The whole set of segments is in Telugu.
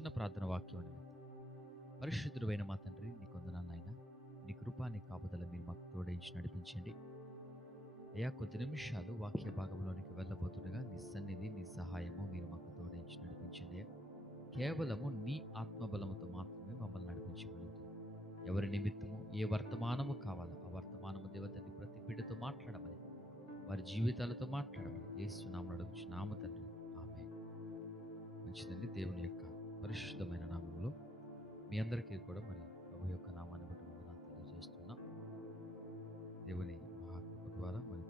చిన్న ప్రార్థన వాక్యం అండి. పరిశుద్ధుడైన మా తండ్రి, నీ కొందనాలు నాయన. నీ కృప, నీ కాపుదల మీరు మాకు తోడేంచి నడిపించండి అయ్యా. కొద్ది నిమిషాలు వాక్య భాగంలోనికి వెళ్ళబోతుండగా నీ సన్నిధి, నీ సహాయము మీరు మాకు తోడేంచి నడిపించండి అయ్యా. కేవలము నీ ఆత్మబలముతో మాత్రమే మమ్మల్ని నడిపించగలుగుతుంది. ఎవరి నిమిత్తము ఏ వర్తమానము కావాలో ఆ వర్తమానము దేవతని ప్రతి బిడ్డతో మాట్లాడమని, వారి జీవితాలతో మాట్లాడమని యేసు నామమున అడుగుచున్నాము తండ్రి, ఆమేన్. మంచిదండి. దేవుని యొక్క పరిశుద్ధమైన నామంలో మీ అందరికీ కూడా మరి ప్రభు యొక్క నామాన్ని బట్టి వందనాలు తెలియజేస్తున్నాం. దేవుని మహాకృప ద్వారా మరి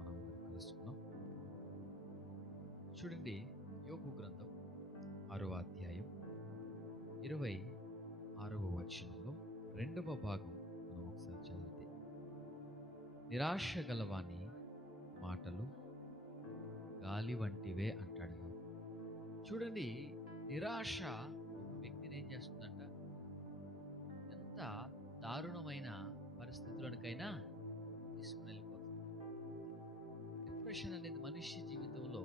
మనం అందరం కలుసుకున్నాం. చూడండి, యోబు గ్రంథం 6వ అధ్యాయం 26వ వచనంలో 2వ భాగం మనం ఒకసారి చదివితే, నిరాశ గలవాని మాటలు గాలి వంటివే అంటాడు యోబు. చూడండి, నిరాశ వ్యక్తిని ఏం చేస్తుందంట, ఎంత దారుణమైన పరిస్థితులకైనా తీసుకుని వెళ్ళిపోతుంది. డిప్రెషన్ అనేది మనిషి జీవితంలో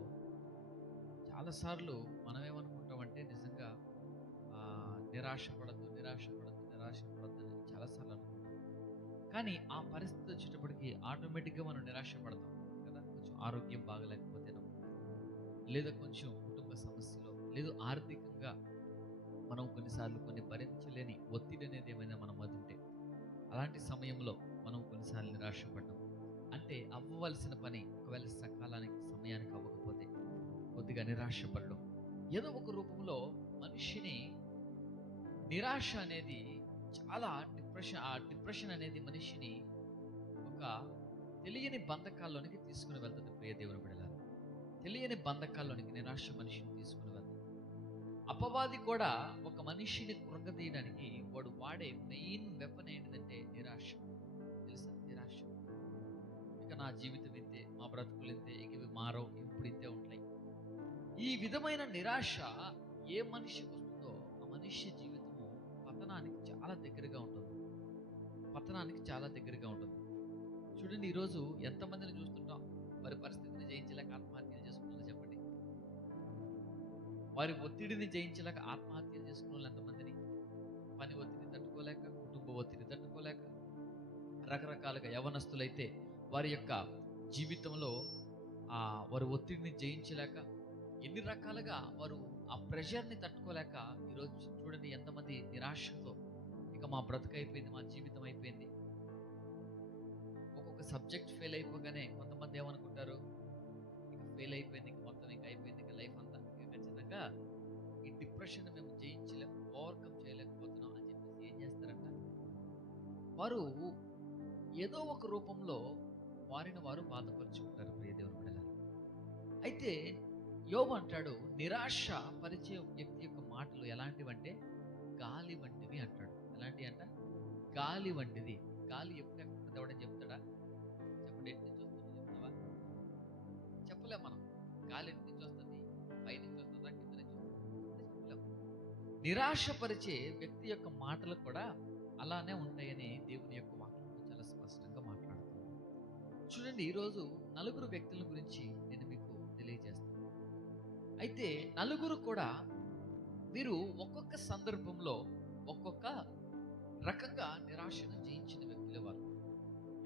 చాలాసార్లు మనం ఏమనుకుంటామంటే, నిజంగా నిరాశపడద్దు అని చాలాసార్లు అనుకుంటాం. కానీ ఆ పరిస్థితి వచ్చేటప్పటికి ఆటోమేటిక్గా మనం నిరాశపడతాం కదా. కొంచెం ఆరోగ్యం బాగలేకపోతేనో, లేదా కొంచెం కుటుంబ సమస్యలో, లేదు ఆర్థికంగా మనం కొన్నిసార్లు కొన్ని భరించలేని ఒత్తిడి అనేది ఏమైనా మన మధ్య ఉంటే, అలాంటి సమయంలో మనం కొన్నిసార్లు నిరాశపడ్డాం. అంటే అవ్వవలసిన పని ఒకవేళ సకాలానికి సమయానికి అవ్వకపోతే కొద్దిగా నిరాశపడడం, ఏదో ఒక రూపంలో మనిషిని నిరాశ అనేది చాలా డిప్రెషన్ అనేది మనిషిని ఒక తెలియని బంధకాల్లోనికి తీసుకుని వెళ్తుంది. ప్రియ దేవుని బిడ్డలారా, తెలియని బంధకాల్లోనికి నిరాశ మనిషిని తీసుకుని వెళ్తుంది. అపవాది కూడా ఒక మనిషిని కృంగతీయడానికి వాడు వాడే మెయిన్ వెపన్ ఏంటిదంటే నిరాశ. తెలుసా? నిరాశ. ఇక నా జీవితం ఇంతే, మా బ్రతుకులు ఇంతే, ఇక ఇవి మారవు, ఇప్పుడు ఇంతే ఉంటాయి. ఈ విధమైన నిరాశ ఏ మనిషికి వస్తుందో ఆ మనిషి జీవితము పతనానికి చాలా దగ్గరగా ఉంటుంది. చూడండి, ఈరోజు ఎంతమందిని చూస్తుంటాం వారి పరిస్థితిని జయించలేక ఆత్మహత్యలు చేసుకుంటున్నారు చెప్పండి. వారి ఒత్తిడిని జయించలేక ఆత్మహత్యలు చేసుకున్న వాళ్ళు ఎంతమందిని? పని ఒత్తిడి తట్టుకోలేక, కుటుంబ ఒత్తిడి తట్టుకోలేక, రకరకాలుగా యవనస్తులైతే వారి యొక్క జీవితంలో వారి ఒత్తిడిని జయించలేక, ఎన్ని రకాలుగా వారు ఆ ప్రెషర్ని తట్టుకోలేక ఈరోజు చూడండి ఎంతమంది నిరాశతో, ఇక మా బ్రతుకు అయిపోయింది, మా జీవితం అయిపోయింది. ఒక్కొక్క సబ్జెక్ట్ ఫెయిల్ అయిపోగానే కొంతమంది ఏమనుకుంటారు, ఇక ఫెయిల్ అయిపోయింది, ఇంక మొత్తం ఇంకా అయిపోయింది, ఇంకా లైఫ్ అంతా ఖచ్చితంగా ఈ డిప్రెషన్ మేము జయించలేము, ఓవర్కమ్ చేయలేకపోతున్నాం అని చెప్పేసి ఏం చేస్తారంట, వారు ఏదో ఒక రూపంలో వారిని వారు బాధపరుచుకుంటారు. ప్రియ దేవుని బిడ్డలారా, అయితే యోబు అంటాడు, నిరాశ పరిచే వ్యక్తి యొక్క మాటలు ఎలాంటివంటే గాలి వంటివి అంటాడు. ఎలాంటి అంట? గాలి వంటిది. గాలి ఎప్పుడు ఎవడని చెప్తాడా? చెప్పండి, ఎటు నుంచి వస్తుందో చెప్తావా? చెప్పలేం మనం. గాలి ఎటు నుంచి వస్తుంది, పై నుంచి వస్తుందా, కింద నుంచి వస్తుందా చెప్పలేము. నిరాశపరిచే వ్యక్తి యొక్క మాటలు కూడా అలానే ఉంటాయని దేవుని యొక్క వాక్యంలో చాలా స్పష్టంగా మాట్లాడుతుంది. చూడండి, ఈరోజు నలుగురు వ్యక్తుల గురించి నేను మీకు తెలియజేస్తాను. అయితే నలుగురు కూడా వీరు ఒక్కొక్క సందర్భంలో ఒక్కొక్క రకంగా నిరాశను జయించిన వ్యక్తులే వారు.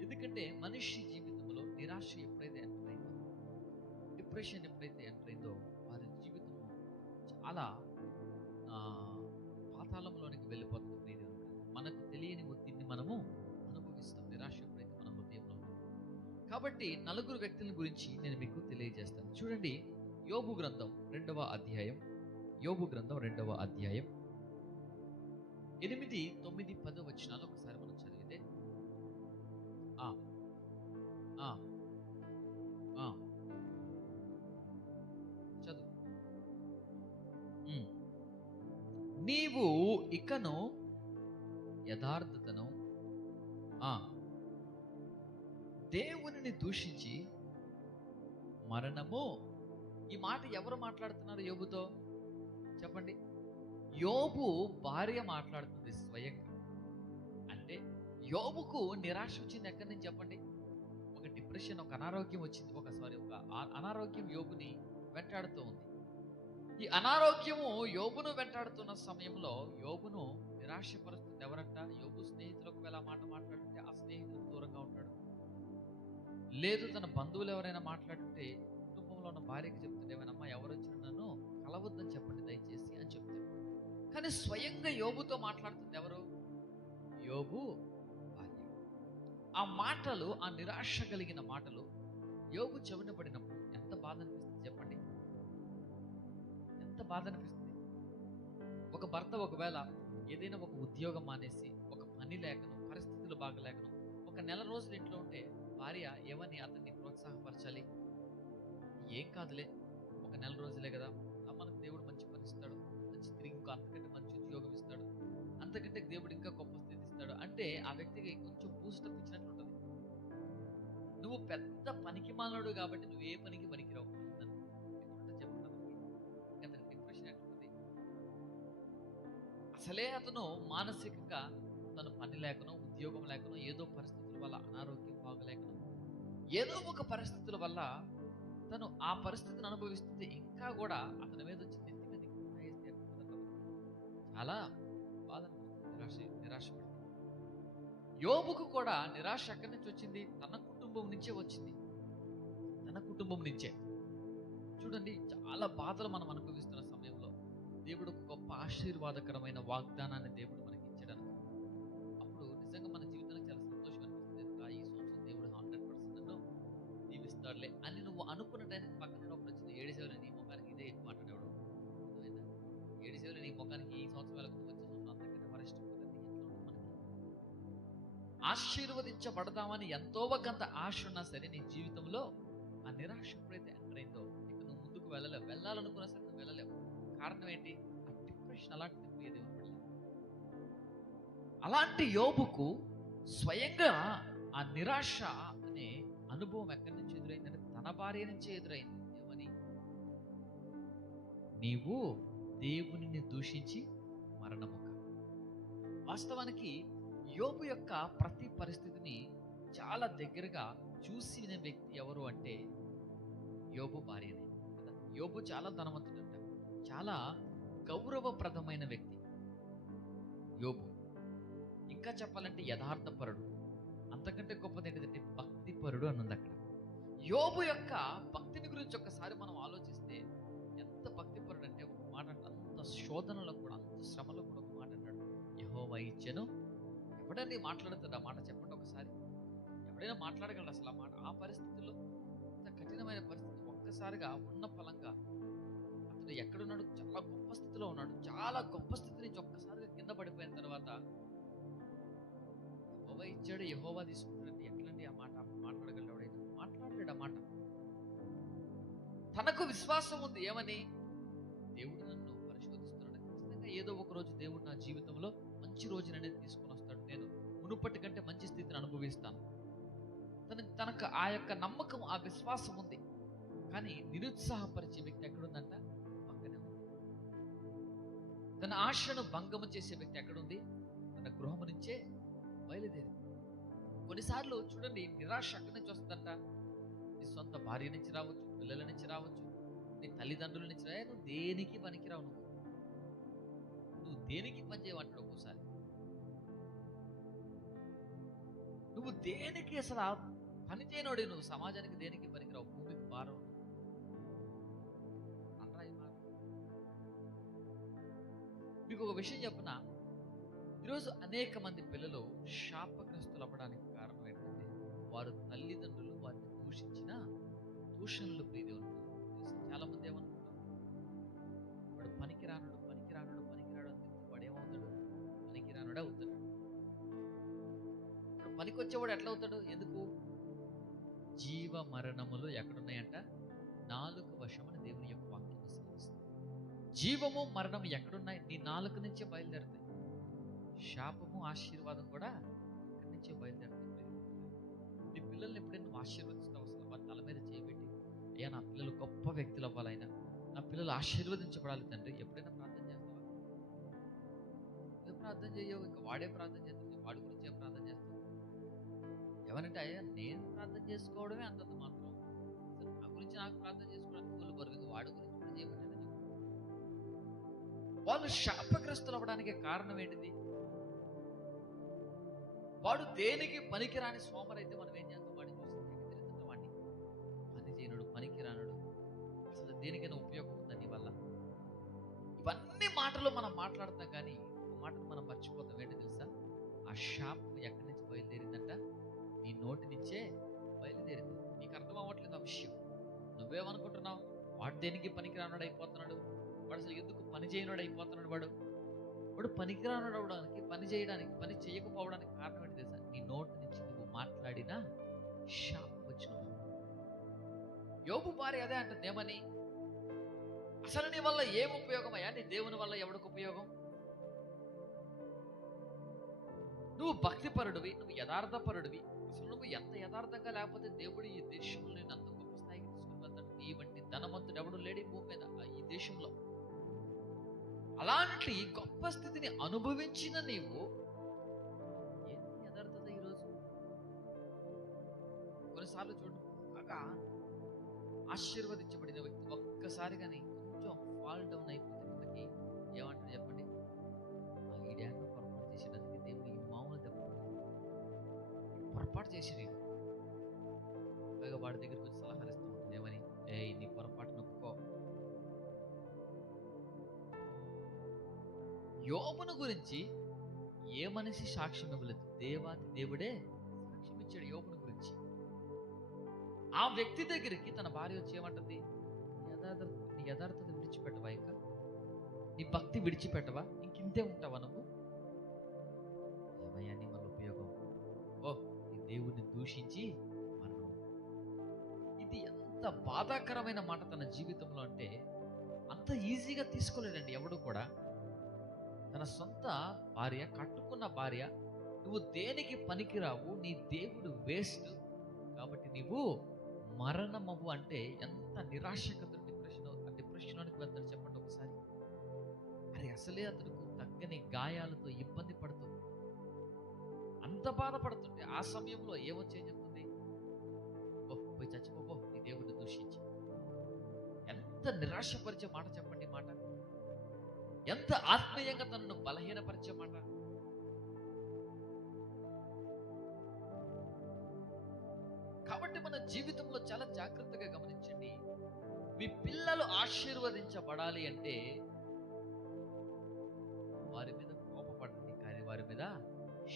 ఎందుకంటే మనిషి జీవితంలో నిరాశ ఎప్పుడైతే ఎంటర్ అయిందో, డిప్రెషన్ ఎప్పుడైతే ఎంటర్ అయిందో, వారి జీవితం చాలా పాతాళంలోనికి వెళ్ళిపోతుంది. మనకు తెలియని ఒత్తిడిని మనము అనుభవిస్తాం నిరాశ ఎప్పుడైతే మన హృదయంలో ఉందో. కాబట్టి నలుగురు వ్యక్తుల గురించి నేను మీకు తెలియజేస్తాను. చూడండి, యోబు గ్రంథం 2వ అధ్యాయం 8, 9, 10 వచనాలు ఒకసారి మనం చదివితే, చదువు. నీవు ఇకను యథార్థతను దేవునిని దూషించి మరణము. ఈ మాట ఎవరు మాట్లాడుతున్నారు యోబుతో? చెప్పండి. యోబు భార్య మాట్లాడుతుంది స్వయంగా. అంటే యోబుకు నిరాశ వచ్చింది ఎక్కడి నుంచి చెప్పండి? ఒక డిప్రెషన్, ఒక అనారోగ్యం వచ్చింది. ఒక అనారోగ్యం యోబుని వెంటాడుతూ ఉంది. ఈ ఈ అనారోగ్యము యోబును వెంటాడుతున్న సమయంలో యోబును నిరాశపరుస్తుంది ఎవరంట? యోబు స్నేహితులు ఒకవేళ ఆ మాట మాట్లాడుతుంటే ఆ స్నేహితులకు దూరంగా ఉంటాడు. లేదు తన బంధువులు ఎవరైనా మాట్లాడుతుంటే కుటుంబంలో ఉన్న భార్యకి చెప్తుంటే, ఏమైనా ఎవరు వచ్చినా నన్ను కలవద్దని చెప్పండి దయచేసి అని చెప్తాడు. కానీ స్వయంగా యోబుతో మాట్లాడుతుంది ఎవరు? యోబు భార్య. ఆ మాటలు, ఆ నిరాశ కలిగిన మాటలు యోబు చెవిన పడినప్పుడు ఎంత బాధ అనిపిస్తుంది చెప్పండి? ఎంత బాధ అనిపిస్తుంది? ఒక భర్త ఒకవేళ ఏదైనా ఒక ఉద్యోగం మానేసి, ఒక పని లేకను, పరిస్థితులు బాగలేకను, ఒక నెల రోజులు ఇంట్లో ఉంటే భార్య ఏమని అతన్ని ప్రోత్సాహపరచాలి? ఏం కాదులే, ఒక నెల రోజులే కదా, మనకు దేవుడు మంచి పని ఇస్తాడు, మంచి తిరిగి ఇంకో అంతకంటే మంచి ఉద్యోగం ఇస్తాడు, అంతకంటే దేవుడు ఇంకా గొప్ప స్థితి ఇస్తాడు అంటే ఆ వ్యక్తికి కొంచెం బూస్టప్ ఇచ్చినట్లు ఉంటుంది. నువ్వు పెద్ద పనికి మాలడు కాబట్టి నువ్వు ఏ పనికి పనికిరావు చెప్పండి. డిప్రెషన్ ఎట్లుంది? అసలే అతను మానసికంగా తను పని లేకనో, ఉద్యోగం లేకనో, ఏదో పరిస్థితుల వల్ల అనారోగ్యం బాగలేకనో, ఏదో ఒక పరిస్థితుల వల్ల తను ఆ పరిస్థితిని అనుభవిస్తుంది. ఇంకా కూడా అతని మీద వచ్చి నెత్తి మీద చాలా బాధ, నిరాశపడుతుంది. యోబుకు కూడా నిరాశ ఎక్కడి నుంచి వచ్చింది? తన కుటుంబం నుంచే వచ్చింది. తన కుటుంబం నుంచే. చూడండి, చాలా బాధలు మనం అనుభవిస్తున్న సమయంలో దేవుడు ఒక గొప్ప ఆశీర్వాదకరమైన వాగ్దానాన్ని దేవుడు మనకి ఇచ్చడానికి, అప్పుడు నిజంగా మన జీవితానికి చాలా సంతోషం అనిపిస్తుంది. ఈ సంవత్సరం దేవుడు 100% నన్ను దీవిస్తాడులే అని నువ్వు అనుకున్న టైంకి పక్కన ఒకటి వచ్చింది. 7 నీ ముఖానికి ఇదే ఎక్కువ మాట్లాడేవాడు. 7 నీ ముఖానికి ఈ సంవత్సరం వెళ్ళకుండా వచ్చే సంవత్సరం అంతకంటే వరిష్ట ఆశీర్వదించబడదామని ఎంతో ఒకంత ఆశ ఉన్నా సరే నీ జీవితంలో ఆ నిరాశ ఎప్పుడైతే ఎంటర్ అయిందో ఇక నువ్వు ముందుకు వెళ్ళాలనుకున్నా సరే నువ్వు వెళ్ళలేవు. కారణం ఏంటి? ఆ డిప్రెషన్ అలాంటి అలాంటి యోబుకు స్వయంగా ఆ నిరాశ అనే అనుభవం ఎక్కడి నుంచి ఎదురైందంటే తన భార్య నుంచే ఎదురైంది. ఏమని? నీవు దేవునిని దూషించి మరణము. వాస్తవానికి యోబు యొక్క ప్రతి పరిస్థితిని చాలా దగ్గరగా చూసి వినే వ్యక్తి ఎవరు అంటే యోబు భార్యనే కదా. యోబు చాలా ధనవంతుడంట, చాలా గౌరవప్రదమైన వ్యక్తి యోబు. ఇంకా చెప్పాలంటే యథార్థపరుడు, అంతకంటే గొప్పది ఏంటంటే భక్తిపరుడు అని ఉంది అక్కడ. యోబు యొక్క భక్తిని గురించి ఒక్కసారి మనం ఆలోచిస్తే ఎంత భక్తిపరుడు అంటే ఒక మాట అంత శోధనలో కూడా, అంత శ్రమలో కూడా ఒక మాట అంటాడు, యెహోవా ఇచ్చెను. ఎవడని మాట్లాడుతాడు ఆ మాట? చెప్పండి ఒకసారి. ఎవడైనా మాట్లాడగలడు అసలు ఆ మాట? ఆ పరిస్థితుల్లో, అంత కఠినమైన పరిస్థితి, ఒక్కసారిగా ఉన్న ఫలంగా అతను ఎక్కడున్నాడు? చాలా గొప్ప స్థితిలో ఉన్నాడు. చాలా గొప్ప స్థితి నుంచి ఒక్కసారిగా కింద పడిపోయిన తర్వాత యెహోవా ఇచ్చాడు, యెహోవా తీసుకుంటాడు. ఎట్లండి ఆ మాట? మాట్లాడగలడు ఎవడైనా? మాట్లాడలేడు ఆ మాట. తనకు విశ్వాసం ఉంది. ఏమని? దేవుడు నన్ను పరిశోధిస్తున్నాడు, ఖచ్చితంగా ఏదో ఒక రోజు దేవుడు నా జీవితంలో మంచి రోజున అనేది తీసుకొని వస్తాడు, నేను మునుపటి కంటే మంచి స్థితిని అనుభవిస్తాను. తనకు ఆ యొక్క నమ్మకం, ఆ విశ్వాసం ఉంది. కానీ నిరుత్సాహపరిచే వ్యక్తి ఎక్కడుందంట? పక్కనే ఉంది. తన ఆశను భంగము చేసే వ్యక్తి ఎక్కడుంది? తన గృహము నుంచే బయలుదేరి. కొన్నిసార్లు చూడండి, నిరాశ ఎక్కడి నుంచి వస్తుందంట? నీ సొంత భార్య నుంచి రావచ్చు, పిల్లల నుంచి రావచ్చు, నీ తల్లిదండ్రుల నుంచి రా. నువ్వు దేనికి పనికిరావు, నువ్వు దేనికి పని చేయమంటాడు. ఒక్కోసారి నువ్వు దేనికి అసలు పని చేయనోడే, నువ్వు సమాజానికి దేనికి పనికిరావు, భూమికి భారం అనరా. మీకు ఒక విషయం చెప్పిన, ఈరోజు అనేక మంది పిల్లలు శాపగ్రస్తులు అవ్వడానికి కారణం ఏంటంటే వారు తల్లిదండ్రులు వారిని దూషించిన దూషణలు ప్రియదేవుని. చాలా మంది ఏమనుకుంటారు, వాడు పనికిరానుడు అని వాడు ఏమవుతాడు? పనికిరానుడే అవుతాడు. పనికొచ్చేవాడు ఎట్లా అవుతాడు? ఎందుకు? జీవ మరణములు ఎక్కడున్నాయంట? నాలుక వశమని దేవుని యొక్క వాక్యం సెలవిస్తుంది. జీవము మరణము ఎక్కడున్నాయి? నీ నాలుక నుంచే బయలుదేరుతాయి. శాపము ఆశీర్వాదం కూడా ఇక్కడి నుంచే బయలుదేరుతాయి. నీ పిల్లల్ని ఎప్పుడైనా నువ్వు ఆశీర్వదిస్తావు? అసలు వారి తల మీద చేయబెట్టి, అయ్యా నా పిల్లలు గొప్ప వ్యక్తులు అవ్వాలైనా, నా పిల్లలు ఆశీర్వదించబడాలి తండ్రి, ఎప్పుడైనా ప్రార్థన చేస్తావా? ప్రార్థన చేయవు. ఇంకా వాడే ప్రార్థన చేస్తుంది. వాడి గురించి ఏం ప్రార్థన చేస్తావు? ఎవరంటే అయ్యా నేను ప్రార్థన చేసుకోవడమే అంతంత మాత్రం, నా గురించి నాకు ప్రార్థన చేసుకోవడానికి వాళ్ళు బరువు, వాడి గురించి కూడా చేయబట్టే. వాళ్ళు శాపగ్రస్తులు అవ్వడానికి కారణం ఏంటిది? వాడు దేనికి పనికిరాని సోమరైతే మనం ఏం చేస్తాం? వాడిని చూసి తెలియదు వాడిని పని చేయనుడు, పనికిరానుడు, అసలు దేనికైనా ఉపయోగం ఉందా నీ వల్ల? ఇవన్నీ మాటలు మనం మాట్లాడతాం, కానీ ఒక మాటను మనం మర్చిపోతాం. ఏంటి తెలుసా? ఆ శాపం ఎక్కడి నుంచి బయలుదేరిందంట? నీ నోటి నుంచే బయలుదేరింది. నీకు అర్థం అవ్వట్లేదు ఆ విషయం. నువ్వేమనుకుంటున్నావు? వాడు దేనికి పనికిరానుడు అయిపోతున్నాడు, వాడు అసలు ఎందుకు పని చేయనుడు అయిపోతున్నాడు, వాడు పనికిరానుడు అవడానికి, పని చేయడానికి, పని చేయకపోవడానికి కారణం ఏంటి తెలుసా? నీ నోటి నుంచి నువ్వు మాట్లాడిన శాపం వచ్చిన. యోబు భార్య అదే అంటుంది, ఏమని? అసలు నీ వల్ల ఏం ఉపయోగం అయ్యా? నీ దేవుని వల్ల ఎవడికి ఉపయోగం? నువ్వు భక్తిపరుడివి, నువ్వు యథార్థపరుడివి. అసలు నువ్వు ఎంత యథార్థంగా లేకపోతే దేవుడు ఈ దేశంలో నేను అంత గొప్ప స్థాయికి తీసుకుని వెళ్తాడు. నీ వంటి ధనవంతుడు ఎవడు లేడు ఈ భూమి మీద, ఈ దేశంలో. అలాంటి గొప్ప స్థితిని అనుభవించిన నీవు ఏంటి యథార్థత ఈరోజు? కొన్నిసార్లు చూడు, బాగా ఆశీర్వదించబడిన వ్యక్తి ఒక్కసారిగా కొంచెం ఫాల్ డౌన్ అయిపోతే కిందకి ఏమంటారు చెప్పండి? ఈ డ్యాన్లో పొరపాటు చేసేటందుకు దేవుడు ఈ మామూలు దెబ్బ పొరపాటు చేసి నేను పైగా వాడి దగ్గరికి వచ్చి సలహాలు ఇస్తూ ఉంటుంది, ఏమని? నీ పొరపాటు నొప్పుకో. యోబును గురించి ఏ మనిషి సాక్ష్యం ఇవ్వలేదు, దేవాది దేవుడే సాక్ష్యం ఇచ్చాడు యోబును గురించి. ఆ వ్యక్తి దగ్గరికి తన భార్య వచ్చి ఏమంటుంది? నీ యథార్థత విడిచిపెట్టవా? ఇంకా నీ భక్తి విడిచిపెట్టవా? ఇంకింతే ఉంటావా నువ్వు? ఏమయ్యా నీ వల్ల ఉపయోగం? నీ దేవుణ్ణి దూషించి మరణం. ఇది ఎంత బాధాకరమైన మాట తన జీవితంలో అంటే అంత ఈజీగా తీసుకోలేడండి ఎవడు కూడా. తన సొంత భార్య, కట్టుకున్న భార్య, నువ్వు దేనికి పనికిరావు, నీ దేవుడు వేస్ట్, కాబట్టి నీవు మరణమవు అంటే ఎంత నిరాశకత, డిప్రెషన్లోనికి వెళ్తాడు చెప్పండి ఒకసారి. అరే అసలే అతనికి తగ్గని గాయాలతో ఇబ్బంది పడుతూ అంత బాధపడుతుంటే ఆ సమయంలో ఏమొచ్చే చెప్తుంది? పోయి చచ్చిపో, నీ దేవుడిని దూషించి. ఎంత నిరాశపరిచే మాట చెప్పండి మాట. ఎంత ఆత్మీయంగా తనను బలహీనపరిచే మాట. కాబట్టి మన జీవితంలో చాలా జాగ్రత్తగా గమనించండి. మీ పిల్లలు ఆశీర్వదించబడాలి అంటే వారి మీద కోపపడండి, కానీ వారి మీద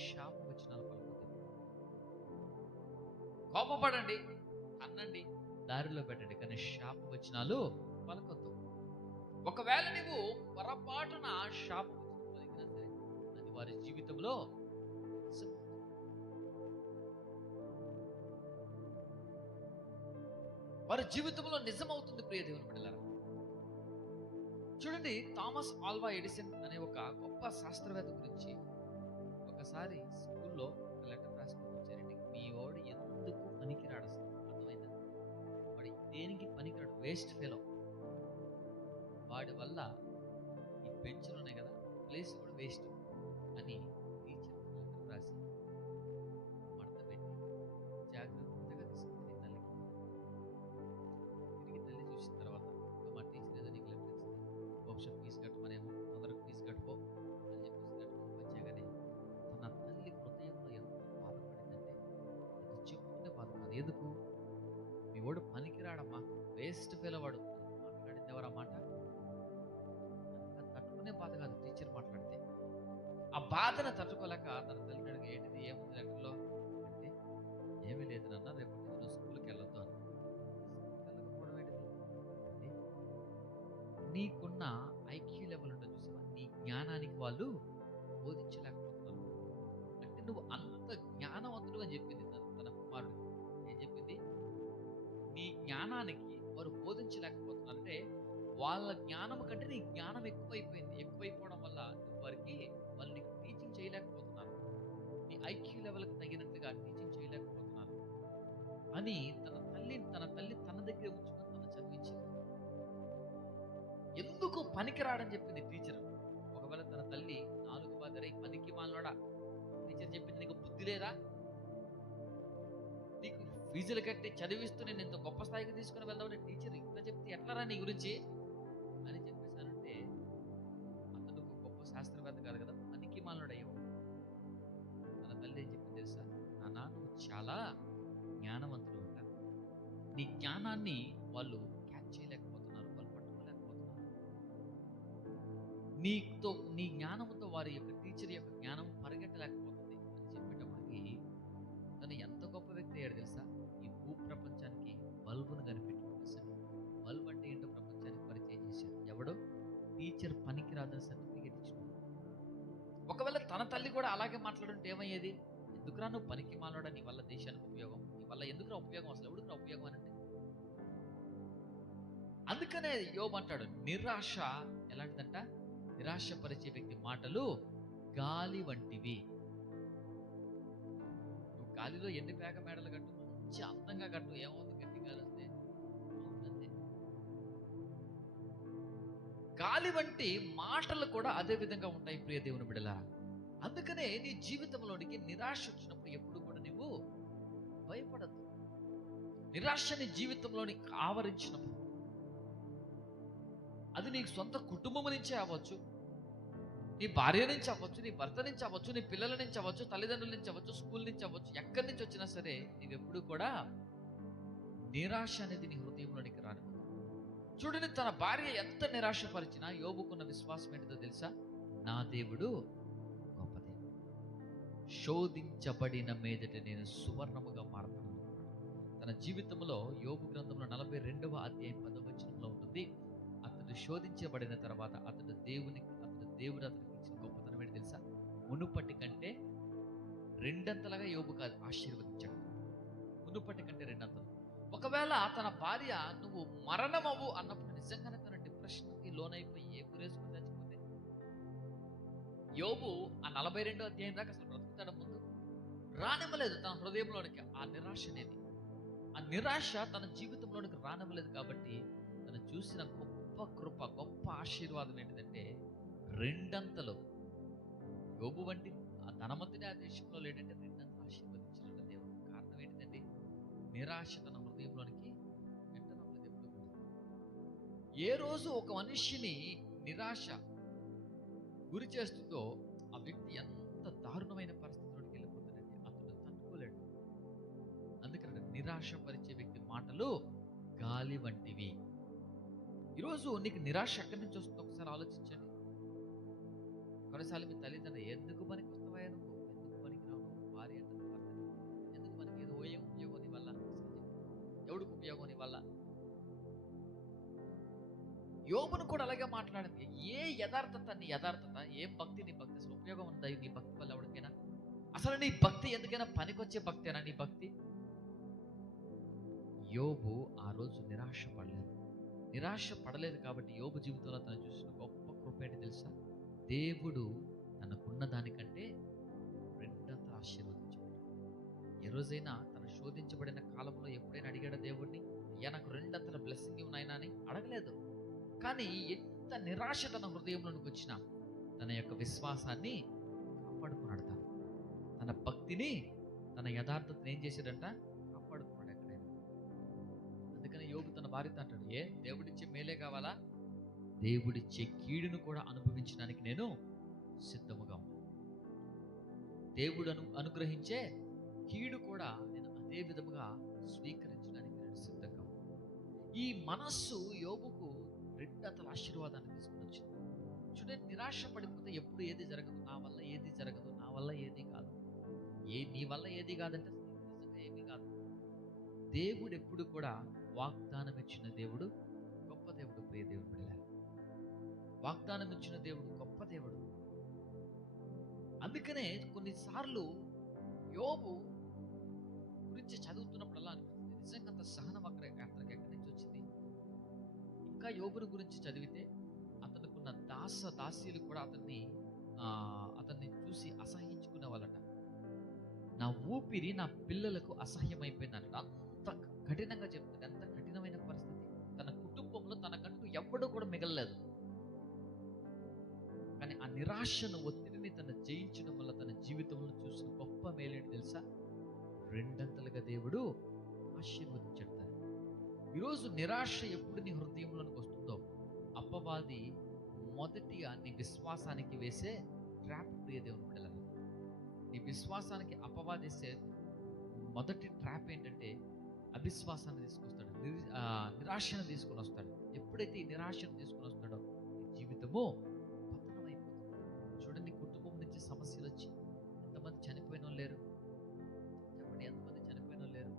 శాపవచనాలు పలుకుతుంది. కోపపడండి, అన్నండి, దారిలో పెట్టండి, కానీ శాపవచనాలు పలకొద్దు. ఒకవేళ నువ్వు పొరపాటున శాపవచనం పలికినా సరే అది వారి జీవితంలో వారి జీవితంలో నిజమవుతుంది. ప్రియ దేవుని బిడ్డలారా, చూడండి, థామస్ ఆల్వా ఎడిసన్ అనే ఒక గొప్ప శాస్త్రవేత్త గురించి ఒకసారి స్కూల్లో ఒక లెటర్ రాసుకొని వచ్చారండి. మీ వాడు ఎందుకు పనికిరాడు, అసలు అర్థమైందా? వాడు దేనికి పనికిరాడు, వేస్ట్ ఫెలో. వాడి వల్ల ఈ బెంచ్లు ఉన్నాయి కదా, ప్లేస్ కూడా వేస్ట్ అని టీచర్ లెటర్ రాసి మడత పెట్టి జాగ్రత్తగా తీసుకుంది తల్లికి. తిరిగి తల్లి చూసిన తర్వాత మా టీచర్ ఏదో నీకు లెటర్ ఇచ్చింది, బహుశా ఫీజు కట్టమనేమో, తొందరగా ఫీజు కట్టుకో అని చెప్పేసి కట్టుకోవడానికి వచ్చాగానే తన తల్లి హృదయంలో ఎంత బాధపడిందంటే అది చెప్పుకుంటే బాధ కాదు. ఎందుకు? మీ వాడు పనికిరాడమ్మా, వేస్ట్ ఫెలో వాడు మాట్లాడింది ఎవరు ఆ మాట? తట్టుకునే బాధ కాదు టీచర్ మాట్లాడితే. ఆ బాధను తట్టుకోలేక తన తల్లిని అడిగి, ఏంటిది, ఏముంది లెక్కలో అంటే, ఏమీ లేదు నాన్న, రేపు నువ్వు స్కూల్కి వెళ్ళొద్దు అని. వెళ్ళకపోవడం ఏంటిది అంటే, నీకున్న ఐక్యూ లెవెల్ ఉంటుంది చూసావా, నీ జ్ఞానానికి వాళ్ళు బోధించలేకపోతున్నారు. అంటే నువ్వు అంత జ్ఞానవంతుడు అని చెప్పింది తన కుమారుడు. ఏం చెప్పింది? నీ జ్ఞానానికి వారు బోధించలేకపోతున్నారు. అంటే వాళ్ళ జ్ఞానం కంటే నీ జ్ఞానం ఎక్కువైపోయింది. ఎక్కువైపోవడం వల్ల వాళ్ళు నీకు టీచింగ్ చేయలేకపోతున్నారు, నీ ఐక్యూ లెవెల్కి తగినట్టుగా టీచింగ్ చేయలేకపోతున్నారు అని తన తల్లి తన దగ్గర ఉంచుకొని తను చదివించింది. ఎందుకు పనికిరాడని చెప్పింది టీచర్. ఒకవేళ తన తల్లి 4 బాధరై పనికి మాలనోడా, టీచర్ చెప్పింది నీకు బుద్ధి లేదా, నీకు ఫీజులు కట్టి చదివిస్తూ నేను ఇంత గొప్ప స్థాయికి తీసుకుని వెళ్దామని టీచర్ ఇంత చెప్తే ఎట్లారా నీ గురించి అని చెప్పేసానంటే, ఆ శాస్త్రవేత్త కాదు కదా, పనికి మాలనుడు అయ్యేవాడు. తన తల్లి ఏం చెప్పింది తెలుసా? నాన్న, నువ్వు చాలా జ్ఞానవంతుడు అంట. నీ జ్ఞానాన్ని వాళ్ళు క్యాచ్ చేయలేకపోతున్నారు, వాళ్ళు పట్టుకోలేకపోతున్నారు. నీ జ్ఞానంతో వారి యొక్క టీచర్ యొక్క జ్ఞానం పరిగెట్టలేకపోతుంది అని చెప్పేటప్పటికి తను ఎంత గొప్ప వ్యక్తి అయ్యాడు తెలుసా? ఈ భూ ప్రపంచానికి బల్బును కనిపెట్టాడు. బల్బ్ అంటే ఏంటో ప్రపంచానికి పరిచయం చేశాడు. ఎవడో? టీచర్ పనికి రాదని సర్టిఫికేట్ ఇచ్చాడు. ఒకవేళ తన తల్లి కూడా అలాగే మాట్లాడుంటే ఏమయ్యేది? ఎందుకురా నువ్వు పనికి మాలోడా, నీ వల్ల దేశానికి ఉపయోగం, నీ వల్ల ఎందుకురా ఉపయోగం, అసలు ఎవడుకురా ఉపయోగం అని అంటే. అందుకనే యోబు అంటాడు, నిరాశ ఎలాంటిదంట? నిరాశపరిచే వ్యక్తి మాటలు గాలి వంటివి. నువ్వు గాలిలో ఎన్ని పేక మేడలు కట్టు, మంచి అందంగా కట్టు, ఏమవుతుంది? గట్టి గాలి వస్తే అవునండి. గాలి వంటి మాటలు కూడా అదే విధంగా ఉంటాయి ప్రియ దేవుని బిడ్డలారా. అందుకనే నీ జీవితంలోనికి నిరాశ వచ్చినప్పుడు ఎప్పుడు కూడా నువ్వు భయపడద్దు. నిరాశ నీ జీవితంలోని ఆవరించినప్పుడు, అది నీ సొంత కుటుంబం నుంచే అవ్వచ్చు, నీ భార్య నుంచి అవ్వచ్చు, నీ భర్త నుంచి అవ్వచ్చు, నీ పిల్లల నుంచి అవ్వచ్చు, తల్లిదండ్రుల నుంచి అవ్వచ్చు, స్కూల్ నుంచి అవ్వచ్చు, ఎక్కడి నుంచి వచ్చినా సరే నీవెప్పుడు కూడా నిరాశ అనేది నీ హృదయంలోనికి రాను. చూడని తన భార్య ఎంత నిరాశపరిచినా యోబుకున్న విశ్వాసం ఏంటిదో తెలుసా? నా దేవుడు గొప్ప దేవుడు, శోధించబడిన మీదట నేను సువర్ణముగా మారతాను. తన జీవితంలో యోబు గ్రంథంలో 42వ అధ్యాయం 10వ వచనంలో ఉంటుంది, అతడు శోధించబడిన తర్వాత అతడు దేవుడు అతనికి ఇచ్చిన గొప్పతనం ఏంటి తెలుసా? మునుపటి కంటే రెండంతలుగా యోబు కాదు ఆశీర్వదించాడు. మునుపటి కంటే రెండంతలు. ఒకవేళ తన భార్య నువ్వు మరణమవు అన్నప్పుడు నిజంగానే తన డిప్రెషన్కి లోనైపోయి ఏ గురేసుకుని చచ్చిపోతే, యోబు ఆ 42వ అధ్యాయం దాకా అసలు బ్రతుకుతాడు. ముందు రానివ్వలేదు తన హృదయంలోనికి ఆ నిరాశ అనేది. ఆ నిరాశ తన జీవితంలోనికి రానివ్వలేదు. కాబట్టి తను చూసిన గొప్ప కృప, గొప్ప ఆశీర్వాదం ఏంటిదంటే రెండంతలు. యోబు వంటి ఆ ధనవంతుడే ఆ దేశంలో లేడంటే రెండంతలు ఆశీర్వదించినట్టు దేవుడు. కారణం ఏంటిదండి? నిరాశ తన హృదయంలోనికి ఎంటనవ్వలేదు ఎప్పుడు కూడా. ఏ రోజు ఒక మనిషిని నిరాశ గురి చేస్తుందో ఆ వ్యక్తి ఎంత దారుణమైన పరిస్థితిలోకి వెళ్ళిపోతాడండి, అతడు తట్టుకోలేడు. అందుకని నిరాశపరిచే వ్యక్తి మాటలు గాలి వంటివి. ఈరోజు నీకు నిరాశ ఎక్కడి నుంచి వస్తుందో ఒకసారి ఆలోచించండి. కొన్నిసార్లు మీ తల్లిదండ్రులు ఎందుకు పనికి వస్తావా, నువ్వు ఎందుకు పనికి రావు, భార్య అంటే ఎందుకు మనకి ఏదో ఏం ఉపయోగం నీ వల్ల, ఎవడికి ఉపయోగం నీ వల్ల. యోబును కూడా అలాగే మాట్లాడింది. ఏ యథార్థత నీ యథార్థత, ఏం భక్తి నీ భక్తి, అసలు ఉపయోగం ఉందా నీ భక్తి వల్ల ఎవరికైనా? అసలు నీ భక్తి ఎందుకైనా పనికొచ్చే భక్తేనా నీ భక్తి? యోబు ఆ రోజు నిరాశ పడలేదు. నిరాశ పడలేదు కాబట్టి యోబు జీవితంలో తను చూసిన గొప్ప కృప ఏంటి తెలుసా? దేవుడు తనకున్న దానికంటే రెండంతలు ఆశీర్వదించాడు. ఏ రోజైనా తను శోధించబడిన కాలంలో ఎప్పుడైనా అడిగాడు దేవుడిని, అయ్యా నాకు రెండంతల బ్లెస్సింగ్ ఉన్నాయినా అని? అడగలేదు. కానీ ఎంత నిరాశ తన హృదయంలోనికి వచ్చినా తన యొక్క విశ్వాసాన్ని కాపాడుకున్నాడు. తన భక్తిని, తన యథార్థతను ఏం చేశాడంట? కాపాడుకున్నాడు ఎక్కడైనా. అందుకని యోబు తన భార్యతో అంటాడు, ఏ దేవుడిచ్చే మేలే కావాలా? దేవుడిచ్చే కీడును కూడా అనుభవించడానికి నేను సిద్ధముగా ఉన్నాను. దేవుడు అనుగ్రహించే కీడు కూడా నేను అదే విధముగా స్వీకరించడానికి నేను సిద్ధంగా ఉన్నాను. ఈ మనస్సు యోబుకు రెండంతల ఆశీర్వాదాన్ని తీసుకుని వచ్చింది. చూడండి, నిరాశ పడిపోతే ఎప్పుడు ఏది జరగదు, నా వల్ల ఏది జరగదు, నా వల్ల ఏది కాదు, నీ వల్ల ఏది కాదంటే నిజంగా ఏమీ కాదు. దేవుడు ఎప్పుడు కూడా వాగ్దానం ఇచ్చిన దేవుడు గొప్ప దేవుడు. ప్రియ దేవుడు బిడ్డలారా, వాగ్దానం ఇచ్చిన దేవుడు గొప్ప దేవుడు. అందుకనే కొన్నిసార్లు యోబు గురించి చదువుతున్నప్పుడల్లా అనిపిస్తుంది, నిజంగా అంత సహన వక్రత అతనికి ఎక్కడి నుంచి వచ్చింది? ఇంకా యోబుని గురించి చదివితే అతనుకున్న దాసీలు కూడా అతన్ని చూసి అసహ్యించుకునే వాళ్ళట. నా ఊపిరి నా పిల్లలకు అసహ్యమైపోయిందంట. అంత కఠినంగా చెప్తుంది. అంత కఠినమైన పరిస్థితి. తన కుటుంబంలో తనకంటూ ఎవ్వడూ కూడా మిగలలేదు. కానీ ఆ నిరాశను, ఒత్తిడిని తను జయించడం వల్ల తన జీవితంలో చూసిన గొప్ప మేలేంటి తెలుసా? రెండంతలుగా దేవుడు ఆశీర్వదించాడు. ఈరోజు నిరాశ ఎప్పుడు నీ హృదయంలోనికి వస్తుందో అపవాది మొదటిగా నీ విశ్వాసానికి వేసే ట్రాప్, ప్రియ దేవుని బిడ్డలారా. నీ విశ్వాసానికి అపవాదిసే మొదటి ట్రాప్ ఏంటంటే అవిశ్వాసాన్ని తీసుకొస్తాడు, నిరాశను తీసుకొని వస్తాడు. ఎప్పుడైతే ఈ నిరాశను తీసుకొని వస్తాడో నీ జీవితము పతనమైపోతుంది. చూడండి, కుటుంబం నుంచి సమస్యలు వచ్చి ఎంతమంది చనిపోయిన వాళ్ళు లేరు చెప్పండి, ఎంతమంది చనిపోయిన వాళ్ళు లేరు.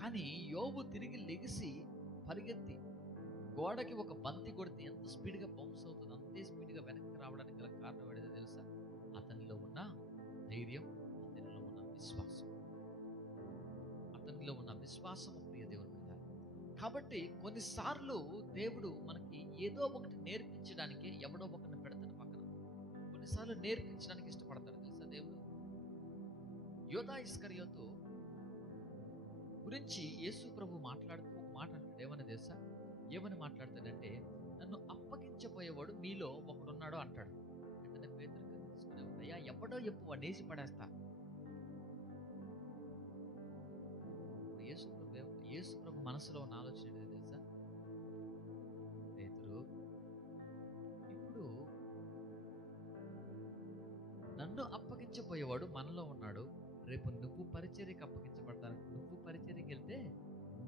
కానీ యోబు తిరిగి లెగిసి పరిగెత్తి గోడకి ఒక బంతి కొడితే ఎంత స్పీడ్గా బౌన్స్ అవుతుందో అంతే స్పీడ్గా వెనక్కి రావడానికి గల కారణం ఏంటో తెలుసా? అతనిలో ఉన్న ధైర్యం, అతనిలో ఉన్న విశ్వాసం, అతనిలో ఉన్న విశ్వాసము, ప్రియ దేవుని మీద. కాబట్టి కొన్నిసార్లు దేవుడు మనకి ఏదో ఒకటి నేర్పించడానికి ఎవడో ఒకరిని పెడతాడు పక్కన. కొన్నిసార్లు నేర్పించడానికి ఇష్టపడతాడు తెలుసా దేవుడు. యోధా ఇస్కరియోతు గురించి యేసు ప్రభు మాట్లాడుతూ ఒక మాట అంటాడు. ఏమని తెలుసా? ఏమని మాట్లాడతాడంటే, నన్ను అప్పగించబోయేవాడు మీలో ఒకడున్నాడు అంటాడు. వెంటనే పేతురు తీసుకునే అయ్యా ఎవడో ఎప్పు వాడేసి పడేస్తా. యేసు ప్రభు మనసులో ఉన్న ఆలోచన ఏంటో తెలుసా? పేతురు, ఇప్పుడు నన్ను అప్పగించబోయేవాడు మనలో ఉన్నాడు. రేపు నువ్వు పరిచర్యకి అప్పగించబడతాను. నువ్వు పరిచర్యకి వెళ్తే